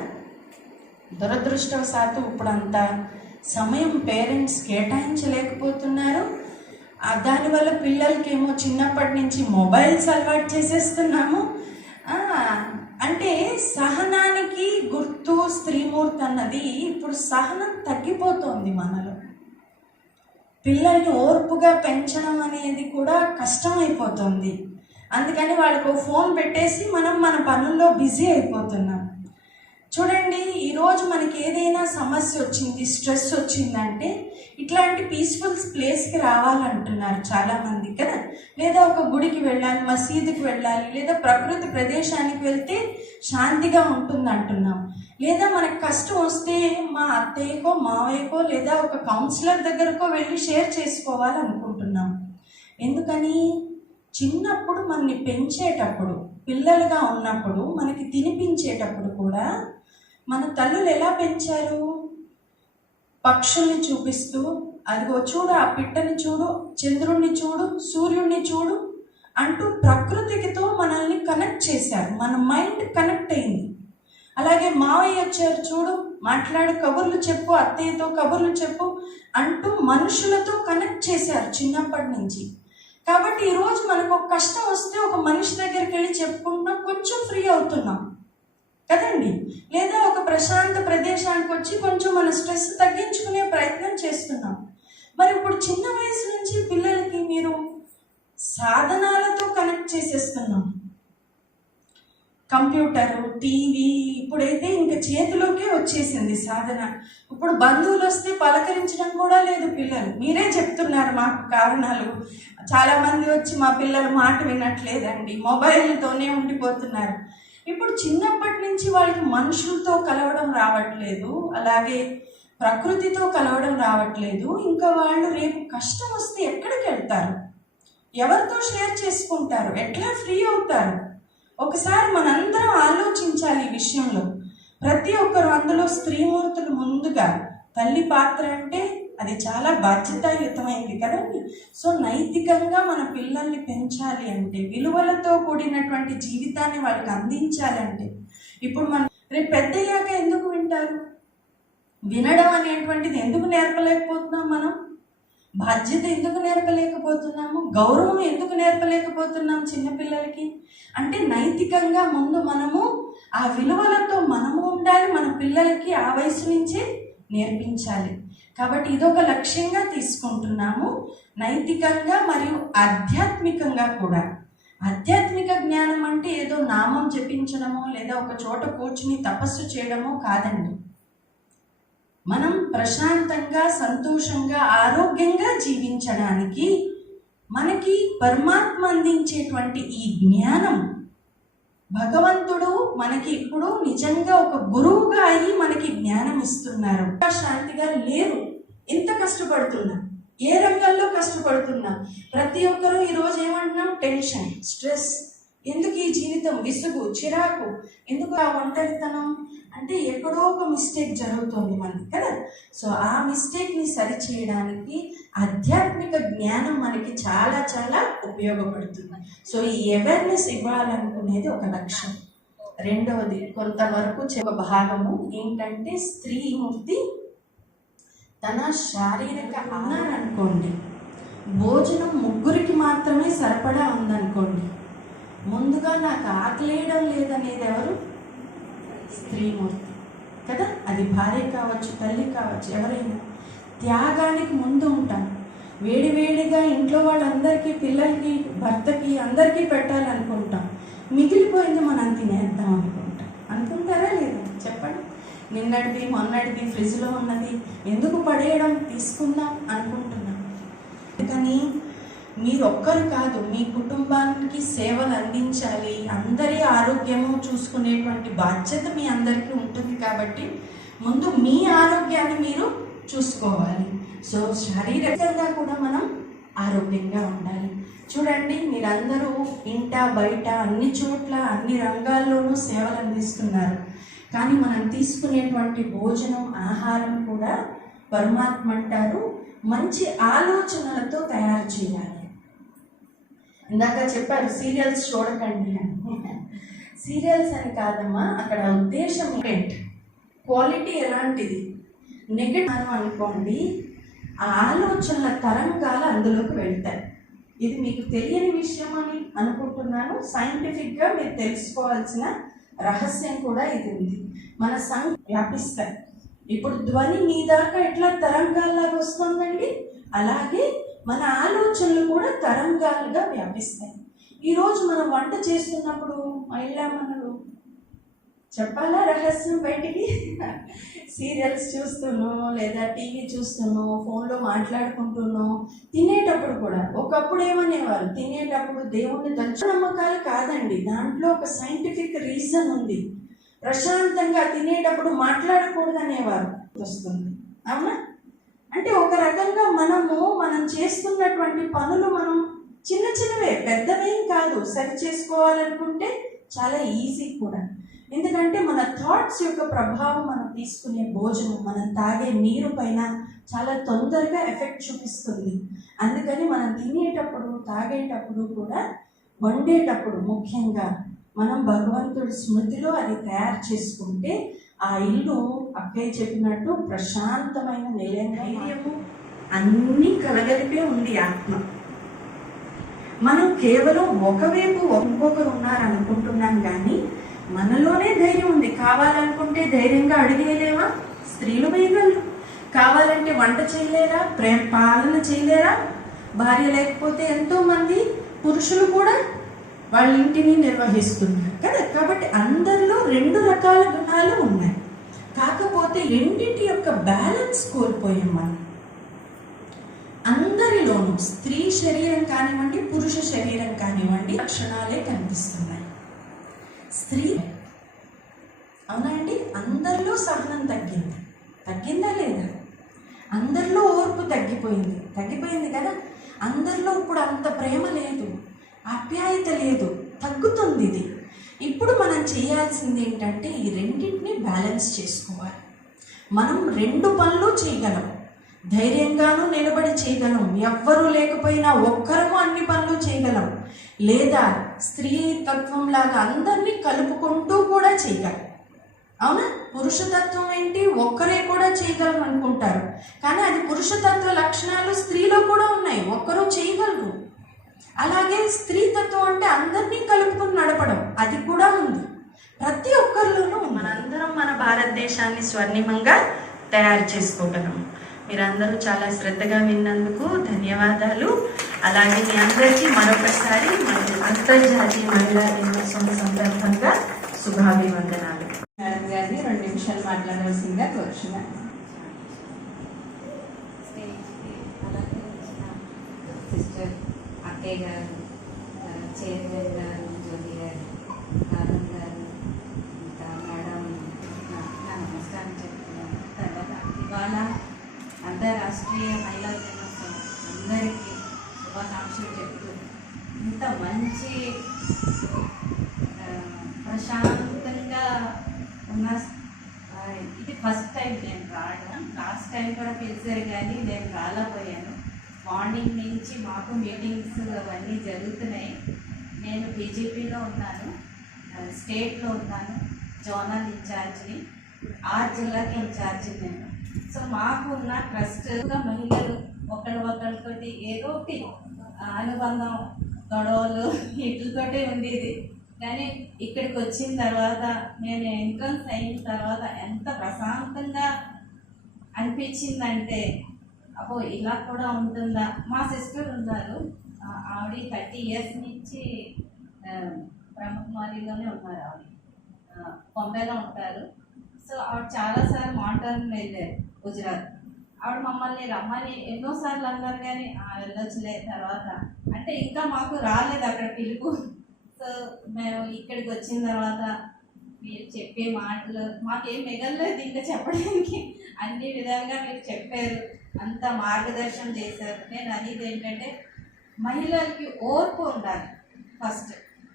దురదృష్టవశాత్తు ఇప్పుడు అంత సమయం పేరెంట్స్ కేటాయించలేకపోతున్నారు. దానివల్ల పిల్లలకేమో చిన్నప్పటి నుంచి మొబైల్స్ అలవాటు చేసేస్తున్నాము. అంటే సహనానికి గుర్తు స్త్రీమూర్తి అన్నది ఇప్పుడు సహనం తగ్గిపోతుంది మనలో. పిల్లల్ని ఓర్పుగా పెంచడం అనేది కూడా కష్టమైపోతుంది. అందుకని వాళ్ళకు ఫోన్ పెట్టేసి మనం మన పనుల్లో బిజీ అయిపోతున్నాం. చూడండి, ఈరోజు మనకి ఏదైనా సమస్య వచ్చింది, స్ట్రెస్ వచ్చిందంటే ఇట్లాంటి పీస్ఫుల్ ప్లేస్కి రావాలంటున్నారు చాలామంది కదా. లేదా ఒక గుడికి వెళ్ళాలి, మసీదుకి వెళ్ళాలి, లేదా ప్రకృతి ప్రదేశానికి వెళ్తే శాంతిగా ఉంటుంది అంటున్నాం. లేదా మనకు కష్టం వస్తే మా అత్తయ్యకో, మావయ్యకో, లేదా ఒక కౌన్సిలర్ దగ్గరకో వెళ్ళి షేర్ చేసుకోవాలనుకుంటున్నాం. ఎందుకని? చిన్నప్పుడు మనని పెంచేటప్పుడు, పిల్లలుగా ఉన్నప్పుడు మనకి తినిపించేటప్పుడు కూడా మన తల్లులు ఎలా పెంచారు? పక్షుల్ని చూపిస్తూ, అదిగో చూడు ఆ పిట్టని చూడు, చంద్రుణ్ణి చూడు, సూర్యుడిని చూడు, అంటూ ప్రకృతితో మనల్ని కనెక్ట్ చేశారు. మన మైండ్ కనెక్ట్ అయింది. అలాగే మావయ్య వచ్చారు, చూడు మాట్లాడు, కబుర్లు చెప్పు, అత్తయ్యతో కబుర్లు చెప్పు అంటూ మనుషులతో కనెక్ట్ చేశారు చిన్నప్పటి నుంచి. కాబట్టి ఈరోజు మనకు ఒక కష్టం వస్తే ఒక మనిషి దగ్గరికి వెళ్ళి చెప్పుకుంటున్నాం, కొంచెం ఫ్రీ అవుతున్నాం కదండి. లేదా ఒక ప్రశాంత ప్రదేశానికి వచ్చి కొంచెం మన స్ట్రెస్ తగ్గించుకునే ప్రయత్నం చేస్తున్నాం. మరి ఇప్పుడు చిన్న వయసు నుంచి పిల్లలకి మీరు సాధనాలతో కనెక్ట్ చేసేస్తున్నాం. కంప్యూటరు, టీవీ, ఇప్పుడైతే ఇంకా చేతిలోకే వచ్చేసింది సాధన. ఇప్పుడు బంధువులు వస్తే పలకరించడం కూడా లేదు పిల్లలు. మీరే చెప్తున్నారు మాకు కారణాలు. చాలామంది వచ్చి మా పిల్లలు మాట వినట్లేదండి, మొబైల్తోనే ఉండిపోతున్నారు. ఇప్పుడు చిన్నప్పటి నుంచి వాళ్ళకి మనుషులతో కలవడం రావట్లేదు, అలాగే ప్రకృతితో కలవడం రావట్లేదు. ఇంకా వాళ్ళు రేపు కష్టం వస్తే ఎక్కడికి వెళ్తారు, ఎవరితో షేర్ చేసుకుంటారు, ఎట్లా ఫ్రీ అవుతారు? ఒకసారి మనందరం ఆలోచించాలి ఈ విషయంలో. ప్రతి ఒక్కరు, అందులో స్త్రీమూర్తులు ముందుగా. తల్లి పాత్ర అంటే అది చాలా బాధ్యతాయుతమైంది కదండి. సో నైతికంగా మన పిల్లల్ని పెంచాలి అంటే, విలువలతో కూడినటువంటి జీవితాన్ని వాళ్ళకి అందించాలంటే, ఇప్పుడు మనం రేపు పెద్దయ్యాక ఎందుకు వింటారు? వినడం అనేటువంటిది ఎందుకు నేర్పలేకపోతున్నాం మనం? బాధ్యత ఎందుకు నేర్పలేకపోతున్నాము? గౌరవం ఎందుకు నేర్పలేకపోతున్నాం చిన్నపిల్లలకి? అంటే నైతికంగా ముందు మనము ఆ విలువలతో మనము ఉండాలి, మన పిల్లలకి ఆ వయసు నుంచే నేర్పించాలి. కాబట్టి ఇదొక లక్ష్యంగా తీసుకుంటున్నాము, నైతికంగా మరియు ఆధ్యాత్మికంగా కూడా. ఆధ్యాత్మిక జ్ఞానం అంటే ఏదో నామం జపించడమో లేదా ఒక చోట కూర్చుని తపస్సు చేయడమో కాదండి. మనం ప్రశాంతంగా, సంతోషంగా, ఆరోగ్యంగా జీవించడానికి మనకి పరమాత్మ అందించేటువంటి ఈ జ్ఞానం, భగవంతుడు మనకి ఇప్పుడు నిజంగా ఒక గురువుగా అయ్యి మనకి జ్ఞానం ఇస్తున్నారు. శాంతిగా లేరు, ఎంత కష్టపడుతున్నా, ఏ రంగంలో కష్టపడుతున్నా. ప్రతి ఒక్కరూ ఈరోజు ఏమంటున్నాం? Tension, stress. ఎందుకు ఈ జీవితం, విసుగు, చిరాకు, ఎందుకు ఆ ఒంటరితనం అంటే ఎక్కడో ఒక మిస్టేక్ జరుగుతుంది మనకి కదా. సో ఆ మిస్టేక్ని సరిచేయడానికి ఆధ్యాత్మిక జ్ఞానం మనకి చాలా చాలా ఉపయోగపడుతుంది. సో ఈ అవేర్నెస్ ఇవ్వాలనుకునేది ఒక లక్ష్యం. రెండవది, కొంతవరకు ఒక భాగము ఏంటంటే, స్త్రీమూర్తి తన శారీరక అన్నారనుకోండి, భోజనం ముగ్గురికి మాత్రమే సరిపడా ఉందనుకోండి, ముందుగా నాకు ఆకలేయడం లేదనేది ఎవరు? స్త్రీమూర్తి కదా. అది భార్య కావచ్చు, తల్లి కావచ్చు, ఎవరైనా త్యాగానికి ముందు ఉంటాం. వేడివేడిగా ఇంట్లో వాళ్ళందరికీ, పిల్లలకి, భర్తకి, అందరికీ పెట్టాలనుకుంటాం. మిగిలిపోయింది మనం తినేద్దాం అనుకుంటారా లేదా చెప్పండి? నిన్నటిది మొన్నటిది ఫ్రిడ్జ్లో ఉన్నది ఎందుకు పడేయడం, తీసుకుందాం అనుకుంటున్నాం. కానీ మీరు ఒక్కరు కాదు, మీ కుటుంబానికి సేవలు అందించాలి, అందరి ఆరోగ్యము చూసుకునేటువంటి బాధ్యత మీ అందరికీ ఉంటుంది. కాబట్టి ముందు మీ ఆరోగ్యాన్ని మీరు చూసుకోవాలి. సో శారీరకంగా కూడా మనం ఆరోగ్యంగా ఉండాలి. చూడండి, మీరందరూ ఇంట బయట అన్ని చోట్ల అన్ని రంగాల్లోనూ సేవలు అందిస్తున్నారు. కానీ మనం తీసుకునేటువంటి భోజనం, ఆహారం కూడా పరమాత్మ అంటారు మంచి ఆలోచనలతో తయారు చేయాలి. ఇందాక చెప్పారు సీరియల్స్ చూడకండి అని. సీరియల్స్ అని కాదమ్మా, అక్కడ ఉద్దేశం ఏంటి, క్వాలిటీ ఎలాంటిది. నెగటివ్ అనుకోండి, ఆ ఆలోచనల తరంగాలు అందులోకి వెళ్తాయి. ఇది మీకు తెలియని విషయం అని అనుకుంటున్నాను. సైంటిఫిక్గా మీరు తెలుసుకోవాల్సిన రహస్యం కూడా ఇది ఉంది. మన వ్యాపిస్తాయి. ఇప్పుడు ధ్వని మీ దాకా ఎట్లా తరంగాల్లాగా వస్తుందండి, అలాగే మన ఆలోచనలు కూడా తరంగాలుగా వ్యాపిస్తాయి. ఈరోజు మనం వంట చేస్తున్నప్పుడు మహిళామణులు చెప్పాలా రహస్యం బయటికి, సీరియల్స్ చూస్తూనో లేదా టీవీ చూస్తూనో ఫోన్లో మాట్లాడుకుంటూనో తినేటప్పుడు కూడా, ఒకప్పుడు ఏమనేవారు, తినేటప్పుడు దేవుణ్ణి తలుచు నమ్మకాలు కాదండి, దాంట్లో ఒక సైంటిఫిక్ రీజన్ ఉంది. ప్రశాంతంగా తినేటప్పుడు మాట్లాడకూడదు అనేవారు వస్తుంది. అవునా? అంటే ఒక రకంగా మనం చేస్తున్నటువంటి పనులు మనం చిన్న చిన్నవే, పెద్దవేం కాదు, సరి చేసుకోవాలనుకుంటే చాలా ఈజీ కూడా. ఎందుకంటే మన థాట్స్ యొక్క ప్రభావం మనం తీసుకునే భోజనం, మనం తాగే నీరు పైన చాలా తొందరగా ఎఫెక్ట్ చూపిస్తుంది. అందుకని మనం తినేటప్పుడు తాగేటప్పుడు కూడా వండేటప్పుడు ముఖ్యంగా మనం భగవంతుడి స్మృతిలో అది తయారు చేసుకుంటే ఆ ఇల్లు అక్కయ్య చెప్పినట్టు ప్రశాంతమైన నిలయము అన్నీ కలగలిపే ఉంది ఆత్మ. మనం కేవలం ఒకవైపు ఇంకొకరు ఉన్నారనుకుంటున్నాం కానీ మనలోనే ధైర్యం ఉంది. కావాలనుకుంటే ధైర్యంగా అడిగేయలేవా? స్త్రీలు వేయగలరు. కావాలంటే వంట చేయలేరా? పాలన చేయలేరా? భార్య లేకపోతే ఎంతో మంది పురుషులు కూడా వాళ్ళ ఇంటిని నిర్వహిస్తున్నారు కదా. కాబట్టి అందరిలో 2 రకాల గుణాలు ఉన్నాయి. కాకపోతే రెండింటి యొక్క బ్యాలెన్స్ కోల్పోయాం మనం. అందరిలోనూ స్త్రీ శరీరం కానివ్వండి, పురుష శరీరం కానివ్వండి, లక్షణాలే కనిపిస్తున్నాయి. స్త్రీ అవునా అండి? అందరిలో సహనం తగ్గిందా లేదా? అందరిలో ఓర్పు తగ్గిపోయింది కదా. అందరిలో ఇప్పుడు అంత ప్రేమ లేదు, ఆప్యాయత లేదు, తగ్గుతుంది ఇది. ఇప్పుడు మనం చేయాల్సింది ఏంటంటే ఈ రెండింటిని బ్యాలెన్స్ చేసుకోవాలి. మనం 2 పనులు చేయగలం. ధైర్యంగానూ నిలబడి చేయగలం. ఎవ్వరూ లేకపోయినా ఒక్కరము అన్ని పనులు చేయగలం. లేదా స్త్రీ తత్వం లాగా అందరినీ కలుపుకుంటూ కూడా చేయగలం. అవునా? పురుషతత్వం ఏంటి? ఒక్కరే కూడా చేయగలం అనుకుంటారు, కానీ అది పురుషతత్వ లక్షణాలు స్త్రీలో కూడా ఉన్నాయి, ఒక్కరూ చేయగలరు. అలాగే స్త్రీతత్వం అంటే అందరినీ కలుపుకుని నడపడం, అది కూడా ఉంది. ప్రతి ఒక్కరిలోనూ మనందరం మన భారతదేశాన్ని స్వర్ణిమంగా తయారు చేసుకోగలం. మీరందరూ చాలా శ్రద్ధగా విన్నందుకు ధన్యవాదాలు. అలాగే మీ అందరికీ మరొకసారి మన అంతర్జాతీయ మహిళా దినోత్సవం సందర్భంగా శుభాభివందనాలు. మేడం గారిని 2 నిమిషాలు మాట్లాడాల్సిందిగా కోరుచున్నాను. సిస్టర్ అక్కయ్య గారు, చైర్మన్ గారు, జ్యోతి గారు, కారణం గారు, ఇంకా మేడం నా నమస్కారం చెప్తున్నాను. తర్వాత ఇవాళ అంతర్రాష్ట్రీయ మహిళా దినోత్సవం అందరికీ శుభాకాంక్షలు చెప్తూ ఇంత మంచి ప్రశాంతంగా ఉన్న ఇది ఫస్ట్ టైం నేను రావడం. లాస్ట్ టైం కూడా పిలిచారు కానీ నేను రాలేకపోయాను. మార్నింగ్ నుంచి మాకు మీటింగ్స్ అవన్నీ జరుగుతున్నాయి. నేను బీజేపీలో ఉన్నాను, స్టేట్లో ఉన్నాను, జోనల్ ఇన్ఛార్జ్ని, 6 జిల్లాకి ఇన్ఛార్జి నేను. సో మాకు ఉన్న ట్రస్ట్గా మహిళలు ఒకరితోటి ఏదో ఒకటి అనుబంధం, గొడవలు వీటితోటే ఉండేది. కానీ ఇక్కడికి వచ్చిన తర్వాత నేను ఎంట్రన్స్ అయిన తర్వాత ఎంత ప్రశాంతంగా అనిపించిందంటే, అబ్బో ఇలా కూడా ఉంటుందా. మా సిస్టర్ ఉన్నారు, ఆవిడ 30 years నుంచి బ్రహ్మకుమారిలోనే ఉన్నారు. ఆవిడ బొంబాయిలో ఉంటారు. సో ఆవిడ చాలాసార్లు మానిటర్ని వెళ్ళారు గుజరాత్. ఆవిడ మమ్మల్ని రమ్మని ఎన్నోసార్లు అన్నారు కానీ వెళ్ళొచ్చులే తర్వాత అంటే ఇంకా మాకు రాలేదు అక్కడ పిలుపు. సో మేము ఇక్కడికి వచ్చిన తర్వాత మీరు చెప్పే మాటలు మాకేం మిగలలేదు ఇంకా చెప్పడానికి. అన్ని విధంగా మీరు చెప్పారు, అంత మార్గదర్శనం చేశారు. నేను అనేది ఏంటంటే మహిళలకి ఓర్పు ఉండాలి.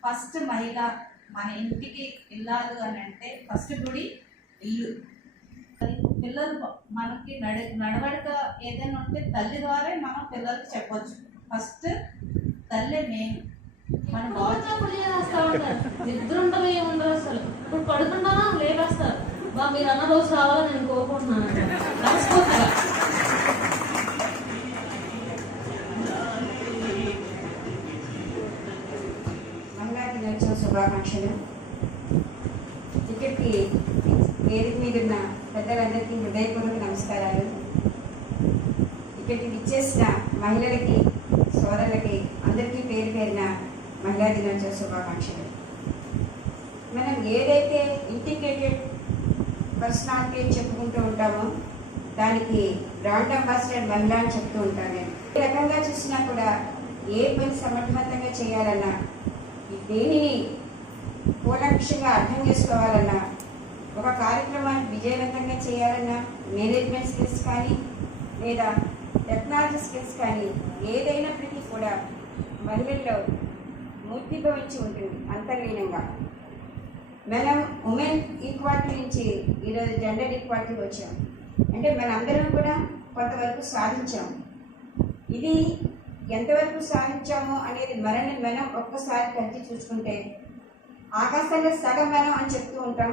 ఫస్ట్ మహిళ మన ఇంటికి వెళ్ళాలి అని అంటే ఫస్ట్ గుడి ఇల్లు. పిల్లలు మనకి నడవడిక ఏదైనా ఉంటే తల్లి ద్వారా మనం పిల్లలకి చెప్పొచ్చు. ఫస్ట్ తల్లి మెయిన్. మన నిద్రుండదు ఏముండదు అసలు. ఇప్పుడు పడుకుంటానా లేవేస్తారు. మీరు అన్న రోజు రావాలని నేను కోరుకుంటున్నాను. మనస్ఫూర్తిగా మహిళా దినోత్సవ శుభాకాంక్షలు. ఇక్కడికి వేదిక మీద ఉన్న పెద్దలందరికీ హృదయపూర్వక నమస్కారాలు. ఇక్కడికి విచ్చేసిన మహిళలకి, సోదరులకి అందరికీ పేరు పేరిన మహిళా దినోత్సవ శుభాకాంక్షలు. మనం ఏదైతే ఇంటిగ్రేటెడ్ పర్సనాలిటీ చెప్పుకుంటూ ఉంటామో దానికి బ్రాండ్ అంబాసిడర్ మహిళ అని చెప్తూ ఉంటాను నేను. ఏ రకంగా చూసినా కూడా ఏ పని సమర్థవంతంగా చేయాలన్నా, దేనిని కూలంకషంగా అర్థం చేసుకోవాలన్నా, ఒక కార్యక్రమాన్ని విజయవంతంగా చేయాలన్నా మేనేజ్మెంట్ స్కిల్స్ కానీ లేదా టెక్నాలజీ స్కిల్స్ కానీ ఏదైనప్పటికీ కూడా మహిళల్లో మూర్తిభవించి ఉంటుంది అంతర్లీనంగా. మనం ఉమెన్ ఈక్వాలిటీ నుంచి ఈరోజు జెండర్ ఈక్వాలిటీ వచ్చాం. అంటే మనందరం కూడా కొంతవరకు సాధించాం. ఇది ఎంతవరకు సాధించాము అనేది మనల్ని మనం ఒక్కసారి కలిసి చూసుకుంటే ఆకాశంలో సగం మనం అని చెప్తూ ఉంటాం.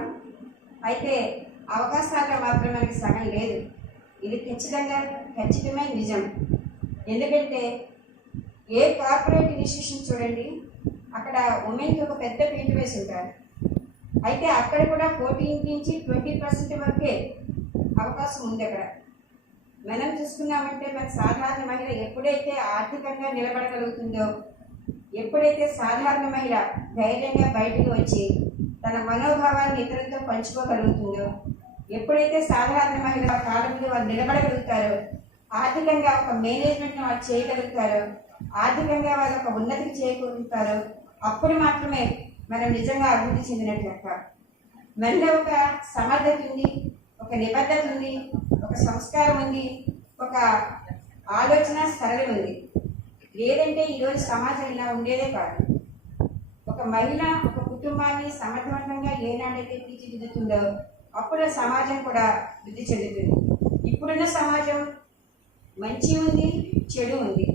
అయితే అవకాశాల్లో మాత్రం మనకి సగం లేదు. ఇది ఖచ్చితమే నిజం. ఎందుకంటే ఏ కార్పొరేట్ ఇన్స్టిట్యూషన్ చూడండి, అక్కడ ఉమెన్కి ఒక పెద్ద పీట వేసి ఉంటారు. అయితే అక్కడ కూడా 14 నుంచి 20% వరకే అవకాశం ఉంది. అక్కడ మనం చూసుకున్నామంటే మన సాధారణ మహిళ ఎప్పుడైతే ఆర్థికంగా నిలబడగలుగుతుందో, ఎప్పుడైతే సాధారణ మహిళ ధైర్యంగా బయటకు వచ్చి తన మనోభావాన్ని ఇతరులతో పంచుకోగలుగుతుందో, ఎప్పుడైతే సాధారణ మహిళ కాళ్ళ మీద వాళ్ళు నిలబడగలుగుతారో, ఆర్థికంగా ఒక మేనేజ్మెంట్ వాళ్ళు చేయగలుగుతారో, ఆర్థికంగా వాళ్ళు ఒక ఉన్నతికి చేయగలుగుతారో, అప్పుడు మాత్రమే మనం నిజంగా అభివృద్ధి చెందినట్లు లెక్క. మనలో ఒక సమర్థత ఉంది, ఒక నిబద్ధత ఉంది, ఒక సంస్కారం ఉంది, ఒక ఆలోచన సరళి ఉంది. లేదంటే ఈరోజు సమాజం ఇలా ఉండేదే కాదు. ఒక మహిళ ఒక కుటుంబాన్ని సమర్థవంతంగా ఏనాడైతే తీర్చిదిద్దుతుందో అప్పుడు సమాజం కూడా వృద్ధి చెందుతుంది. ఇప్పుడున్న సమాజం మంచి ఉంది, చెడు ఉంది.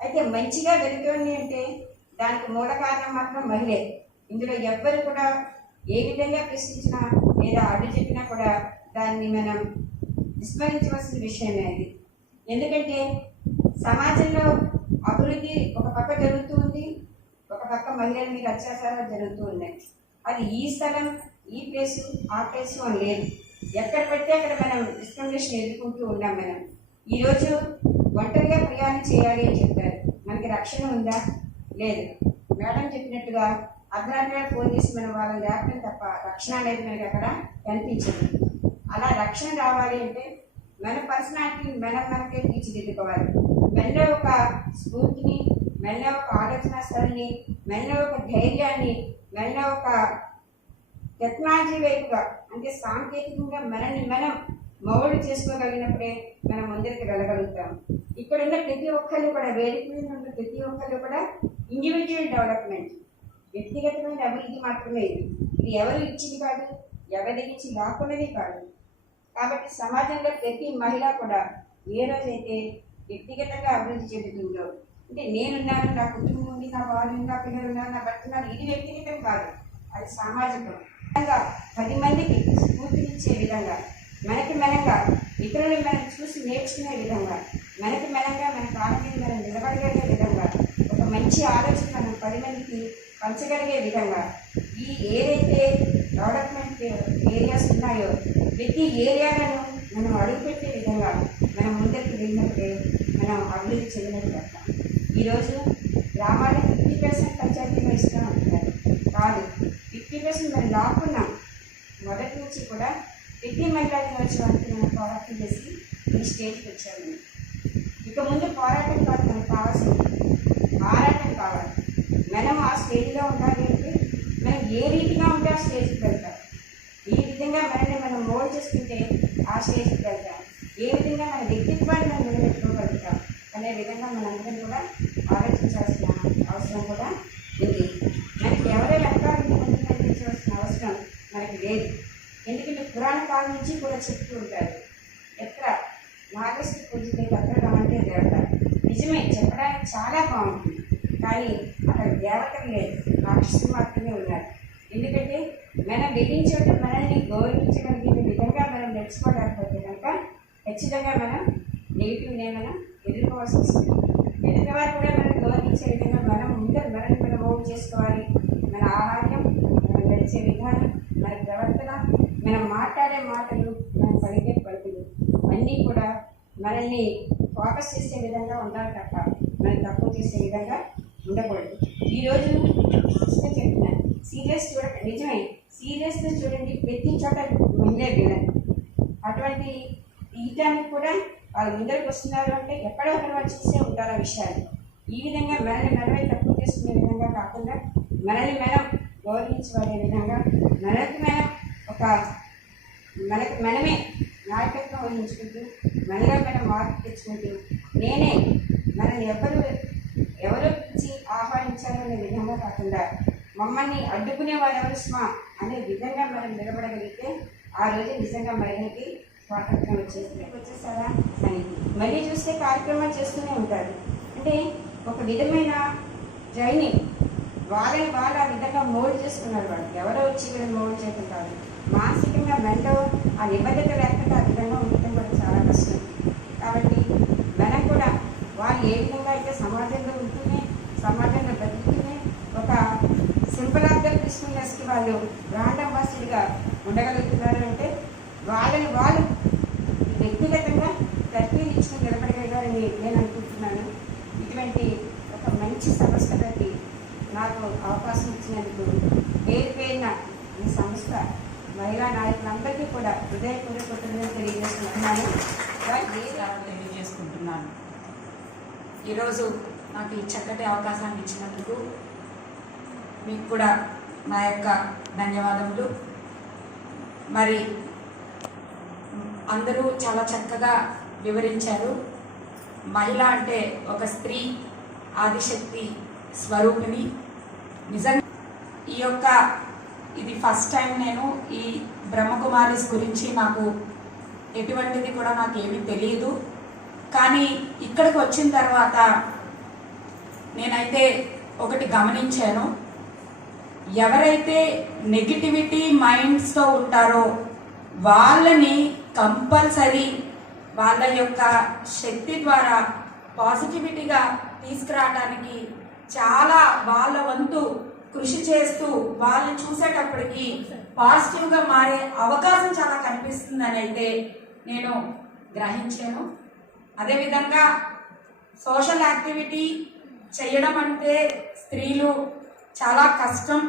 అయితే మంచిగా వెళుతుంది అంటే దానికి మూల కారణం మాత్రం మహిళే. ఇందులో ఎవ్వరు కూడా ఏ విధంగా ప్రశ్నించినా లేదా అడ్డు చెప్పినా కూడా దాన్ని మనం విస్మరించవలసిన విషయమే అది. ఎందుకంటే సమాజంలో అభివృద్ధి ఒక పక్క జరుగుతూ ఉంది, ఒక పక్క మహిళల మీద అత్యాచారాలు జరుగుతూ ఉన్నాయి. అది ఈ స్థలం, ఈ ప్లేసు, ఆ ప్లేసు అని లేదు. ఎక్కడ పడితే అక్కడ మనం డిస్క్రిమినేషన్ ఎదుర్కొంటూ ఉన్నాం. మనం ఈరోజు ఒంటరిగా ప్రయాణం చేయాలి అని చెప్తారు. మనకి రక్షణ ఉందా? లేదు. మేడం చెప్పినట్టుగా అర్ధరాత్రిగా ఫోన్ చేసి మనం వాళ్ళని లేపడం తప్ప రక్షణ అనేది మనకి అక్కడ కనిపించదు. అలా రక్షణ రావాలి అంటే మన పర్సనాలిటీని మనకే తీర్చిదిద్దుకోవాలి. మనలో ఒక స్ఫూర్తిని, మనలో ఒక ఆలోచన స్థలిని, మనలో ఒక ధైర్యాన్ని, మనలో ఒక టెక్నాలజీ వైపుగా అంటే సాంకేతికంగా మనల్ని మనం మౌల్డ్ చేసుకోగలిగినప్పుడే మనం ముందరికి వెళ్ళగలుగుతాం. ఇక్కడున్న ప్రతి ఒక్కళ్ళు కూడా, వేదిక మీద ఉన్న ప్రతి ఒక్కళ్ళు కూడా ఇండివిజువల్ డెవలప్మెంట్, వ్యక్తిగతమైన అభివృద్ధి మాత్రమే. ఇది ఎవరు ఇచ్చింది కాదు, ఎవరి నుంచి లాక్కున్నది కాదు. కాబట్టి సమాజంలో ప్రతి మహిళ కూడా ఏ రోజైతే వ్యక్తిగతంగా అభివృద్ధి చెందుతుందో, అంటే నేనున్నాను, నా కుటుంబం ఉంది, నా వారు, నా పిల్లలు ఉన్నారు, నా భర్త ఉన్నారు, ఇది వ్యక్తిగతం కాదు, అది సామాజికం. 10 మందికి స్ఫూర్తినిచ్చే విధంగా, మనకి మనంగా ఇతరులు మనం చూసి నేర్చుకునే విధంగా, మనకి మనంగా మన కాళ్ళ మీద మనం నిలబడగలిగే విధంగా, ఒక మంచి ఆలోచన మనం 10 మందికి పంచగలిగే విధంగా, ఈ ఏదైతే డెవలప్మెంట్ ఏరియాస్ ఉన్నాయో ప్రతి ఏరియాలను మనం అడుగుపెట్టే విధంగా మనం ముందరికి వెళ్ళినప్పుడే మనం అభివృద్ధి చెందినట్టు. ఈరోజు గ్రామాల్లో 50% పంచాయతీలో ఇస్తూ ఉంటున్నారు. కాదు, 50% మనం లాక్కున్నాం. మొదటి నుంచి కూడా ప్రతి మహిళా దినోత్సవానికి మనం పోరాటం చేసి ఈ స్టేజ్కి వచ్చాము. ఇక ముందు పోరాటం కాదు, మనకు కావాల్సింది ఆరాటం కావాలి. మనం ఆ స్టేజ్లో ఉండాలి అంటే మనం ఏ రీతిగా ఉంటే ఆ స్టేజ్కి వెళ్తాం. ఈ విధంగా మనల్ని మనం మోల్డ్ చేసుకుంటే ఆ స్టేజ్కి వెళ్తాం. ఏ విధంగా మన వ్యక్తిత్వాన్ని మనం నిలబెట్టుకోగలుగుతాం అనే విధంగా మనందరం కూడా ఆలోచించాల్సిన అవసరం కూడా ఉంది. మనకి ఎవరో వెనకాలని ముందు కనిపించవలసిన అవసరం మనకి లేదు. ఎందుకంటే పురాణ కాలం నుంచి కూడా చెప్తూ ఉంటారు, ఎక్కడ నాగేశ్వరి పూజితే తత్ర రమంటే దేవత. నిజమే, చెప్పడానికి చాలా బాగుంటుంది. కానీ అక్కడ దేవతలు లేదు, రాక్షసులు మాత్రమే ఉన్నారు. ఎందుకంటే మనం వెలించే మనల్ని గౌరవించగలిగే విధంగా మనం నేర్చుకోలేకపోతే కనుక ఖచ్చితంగా మనం నెగిటివ్నే మనం ఎదుర్కోవాల్సి వస్తుంది. ఎదుటివారు కూడా మనం గౌరవించే విధంగా మనం ముందర మనల్ని మనం మౌల్డ్ చేసుకోవాలి. మన ఆహార్యం, మనం నడిచే విధానం, మన ప్రవర్తన, మనం మాట్లాడే మాటలు, మనం పలికే పలుకులు అన్నీ కూడా మనల్ని ఫోకస్ చేసే విధంగా ఉండాలి తప్ప మనం తక్కువ చేసే విధంగా ఉండకూడదు. ఈరోజు సిస్టర్ చెప్తున్నా, సీరియస్ చూడండి, నిజమే సీరియస్గా చూడండి, ప్రతి చోట మహిళే విలన్. అటువంటి తీయటానికి కూడా వాళ్ళు ముందరికి వస్తున్నారు అంటే ఎక్కడో అక్కడ వాళ్ళు చూసే ఉంటారు ఆ విషయాలు. ఈ విధంగా మనల్ని మనమే తక్కువ చేసుకునే విధంగా కాకుండా మనల్ని మనం గౌరవించబడే విధంగా మనకి మనం ఒక మనమే నాయకత్వం వహించుకుంటూ మనలో మనం మార్పు తెచ్చుకుంటూ నేనే మనల్ని ఎవరు పిలిచి ఆహ్వానించాలి అనే విధంగా కాకుండా మమ్మల్ని అడ్డుకునే వారు ఎవరు స్మా అనే విధంగా మనం నిలబడగలిగితే ఆ రోజు నిజంగా మహిళకి స్వాతంత్రం వచ్చేసారా అని మళ్ళీ చూస్తే కార్యక్రమాలు చేస్తూనే ఉంటారు. అంటే ఒక విధమైన ట్రైనింగ్, వాళ్ళని వాళ్ళు ఆ విధంగా మోల్డ్ చేసుకున్నారు. వాళ్ళు ఎవరో వచ్చి వీళ్ళని మోల్డ్ చేయడం కాదు, మానసికంగా మెంటల్ ఆ నిబద్ధత లేకుండా ఆ విధంగా ఉండటం కూడా చాలా కష్టం. కాబట్టి మనం కూడా వాళ్ళు ఏ విధంగా అయితే సమాజంలో ఉంటూనే సమాజంలో బతుకుతూనే ఒక సింపుల్ ఆఫ్ ద క్రిస్టియన్స్కి వాళ్ళు బ్రాండ్ అంబాసిడర్గా ఉండగలుగుతున్నారు అంటే వాళ్ళని వాళ్ళు వ్యక్తిగతంగా తర్ఫీదు ఇచ్చుకుని నిలబడగలిగారని నేను అనుకుంటున్నాను. ఇటువంటి ఒక మంచి సంస్థకి నాకు అవకాశం ఇచ్చినందుకు పేరు పేరున ఈ సంస్థ మహిళా నాయకులందరికీ కూడా హృదయపూర్వక కృతజ్ఞతలు తెలియజేస్తున్నాను. తెలియజేసుకుంటున్నాను. ఈరోజు నాకు ఈ చక్కటి అవకాశాన్ని ఇచ్చినందుకు మీకు కూడా నా యొక్క ధన్యవాదములు. మరి అందరూ చాలా చక్కగా వివరించారు. మహిళ అంటే ఒక స్త్రీ ఆదిశక్తి స్వరూపిణి. నిజంగా ఇది ఫస్ట్ టైం నేను ఈ బ్రహ్మకుమారిస్ గురించి నాకు ఎటువంటిది కూడా నాకేమీ తెలియదు. కానీ ఇక్కడికి వచ్చిన తర్వాత నేనైతే ఒకటి గమనించాను, ఎవరైతే నెగిటివిటీ మైండ్స్తో ఉంటారో వాళ్ళని కంపల్సరీ వాళ్ళ యొక్క శక్తి ద్వారా పాజిటివిటీగా తీసుకురావడానికి చాలా వాళ్ళ వంతు కృషి చేస్తూ వాళ్ళని చూసేటప్పటికి పాజిటివ్గా మారే అవకాశం చాలా కనిపిస్తుందని అయితే నేను గ్రహించాను. అదేవిధంగా సోషల్ యాక్టివిటీ చేయడం అంటే స్త్రీలు చాలా కష్టం,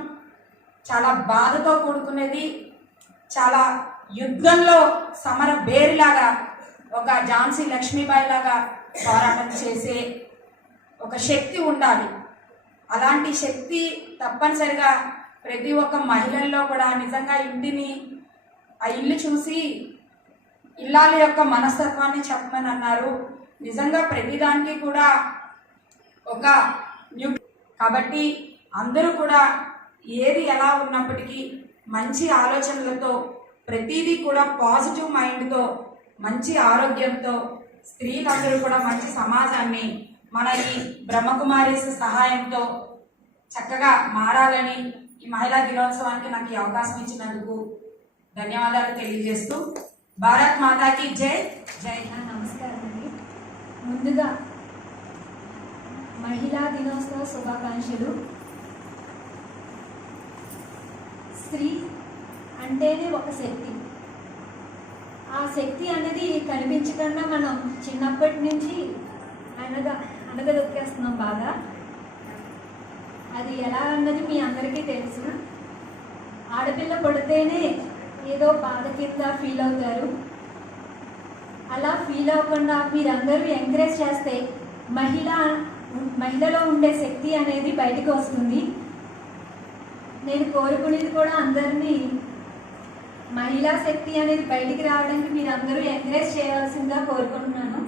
చాలా బాధతో కూడుకునేది. చాలా యుద్ధంలో సమర బేరిలాగా ఒక ఝాన్సీ లక్ష్మీబాయి లాగా పోరాటం చేసే ఒక శక్తి ఉండాలి. అలాంటి శక్తి తప్పనిసరిగా ప్రతి ఒక్క మహిళల్లో కూడా నిజంగా ఆ ఇల్లు చూసి ఇల్లాల యొక్క మనస్తత్వాన్ని చెప్పమని అన్నారు. నిజంగా ప్రతిదానికి కూడా ఒక కాబట్టి అందరూ కూడా ఏది ఎలా ఉన్నప్పటికీ మంచి ఆలోచనలతో ప్రతిదీ కూడా పాజిటివ్ మైండ్తో మంచి ఆరోగ్యంతో స్త్రీలందరూ కూడా మంచి సమాజాన్ని మన ఈ బ్రహ్మకుమారీస్ సహాయంతో చక్కగా మారాలని ఈ మహిళా దినోత్సవానికి నాకు ఈ అవకాశం ఇచ్చినందుకు ధన్యవాదాలు తెలియజేస్తూ భారత్ మాతాకి జై జై. నమస్కారం అండి. ముందుగా మహిళా దినోత్సవ శుభాకాంక్షలు. స్త్రీ అంటేనే ఒక శక్తి. ఆ శక్తి అనేది కనిపించకుండా మనం చిన్నప్పటి నుంచి అనగదొక్కేస్తున్నాం బాగా. అది ఎలా అన్నది మీ అందరికీ తెలుసు. ఆడపిల్ల పుడితేనే ఏదో బాధ కింద ఫీల్ అవుతారు. అలా ఫీల్ అవ్వకుండా మీరందరూ ఎంకరేజ్ చేస్తే మహిళలో ఉండే శక్తి అనేది బయటకు వస్తుంది. నేను కోరుకునేది కూడా అందరినీ మహిళా శక్తి అనేది బయటికి రావడానికి మీరందరూ ఎంకరేజ్ చేయవలసిందిగా కోరుకుంటున్నాను.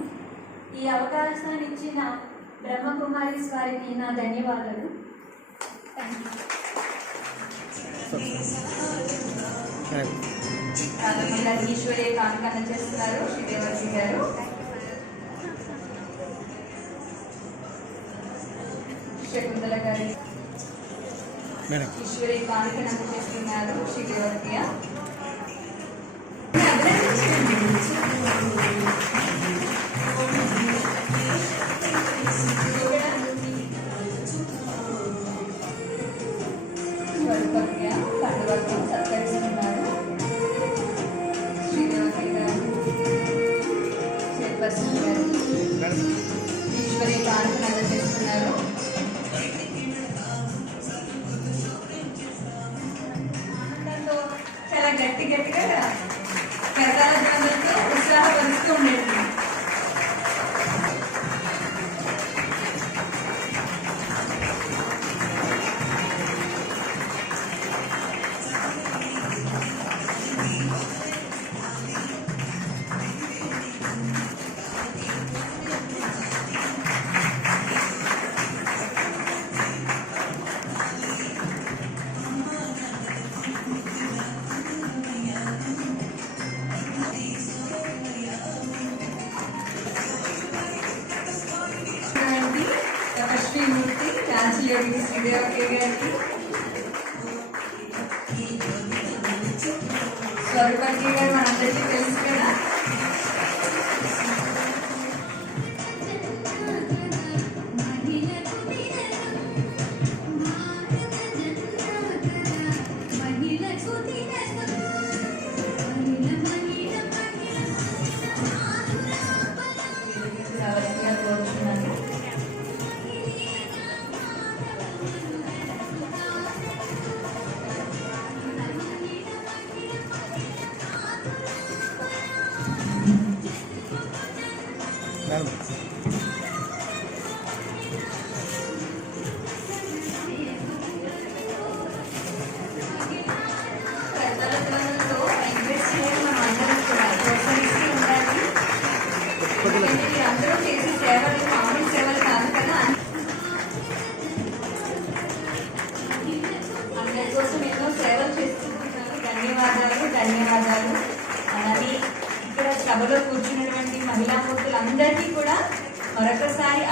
ఈ అవకాశాన్ని ఇచ్చిన బ్రహ్మకుమారీస్ వారికి నా ధన్యవాదాలు. ఈశ్వరి కానుక చేస్తున్నారు శ్రీదేవర్జీ గారు. శకుంతల గారి ఈశ్వరి కానుక చేస్తున్నారు శ్రీదేవర్జీ. సత్కరిస్తున్నారు శ్రీదేవతి గారు, చైర్పర్సన్ గారు. ఈశ్వరి కానుక చేస్తున్నారు. ఆనందంతో చాలా గట్టిగా కరతాళతో ఉత్సాహపరుస్తూ ఉండేది. దేవకే గారికి, స్వరూపకి గారు మనందరికీ తెలుసు కదా. కావాల్సిందిగా కోరుతున్నాను. ప్రజలతో ఎంకరేజ్ చేయాలి మనం అందరం కూడా, ప్రోత్సహిస్తూ ఉండాలి. ఎందుకంటే మీరందరూ చేసే సేవలు మామూలు సేవలు కాదు కదా. అందరి కోసం ఎన్నో సేవలు చేస్తుంటున్నారు. ధన్యవాదాలు, ధన్యవాదాలు. అలాగే ఇక్కడ సభలో కూర్చున్నటువంటి మహిళా మూర్తులందరికీ కూడా మరొకసారి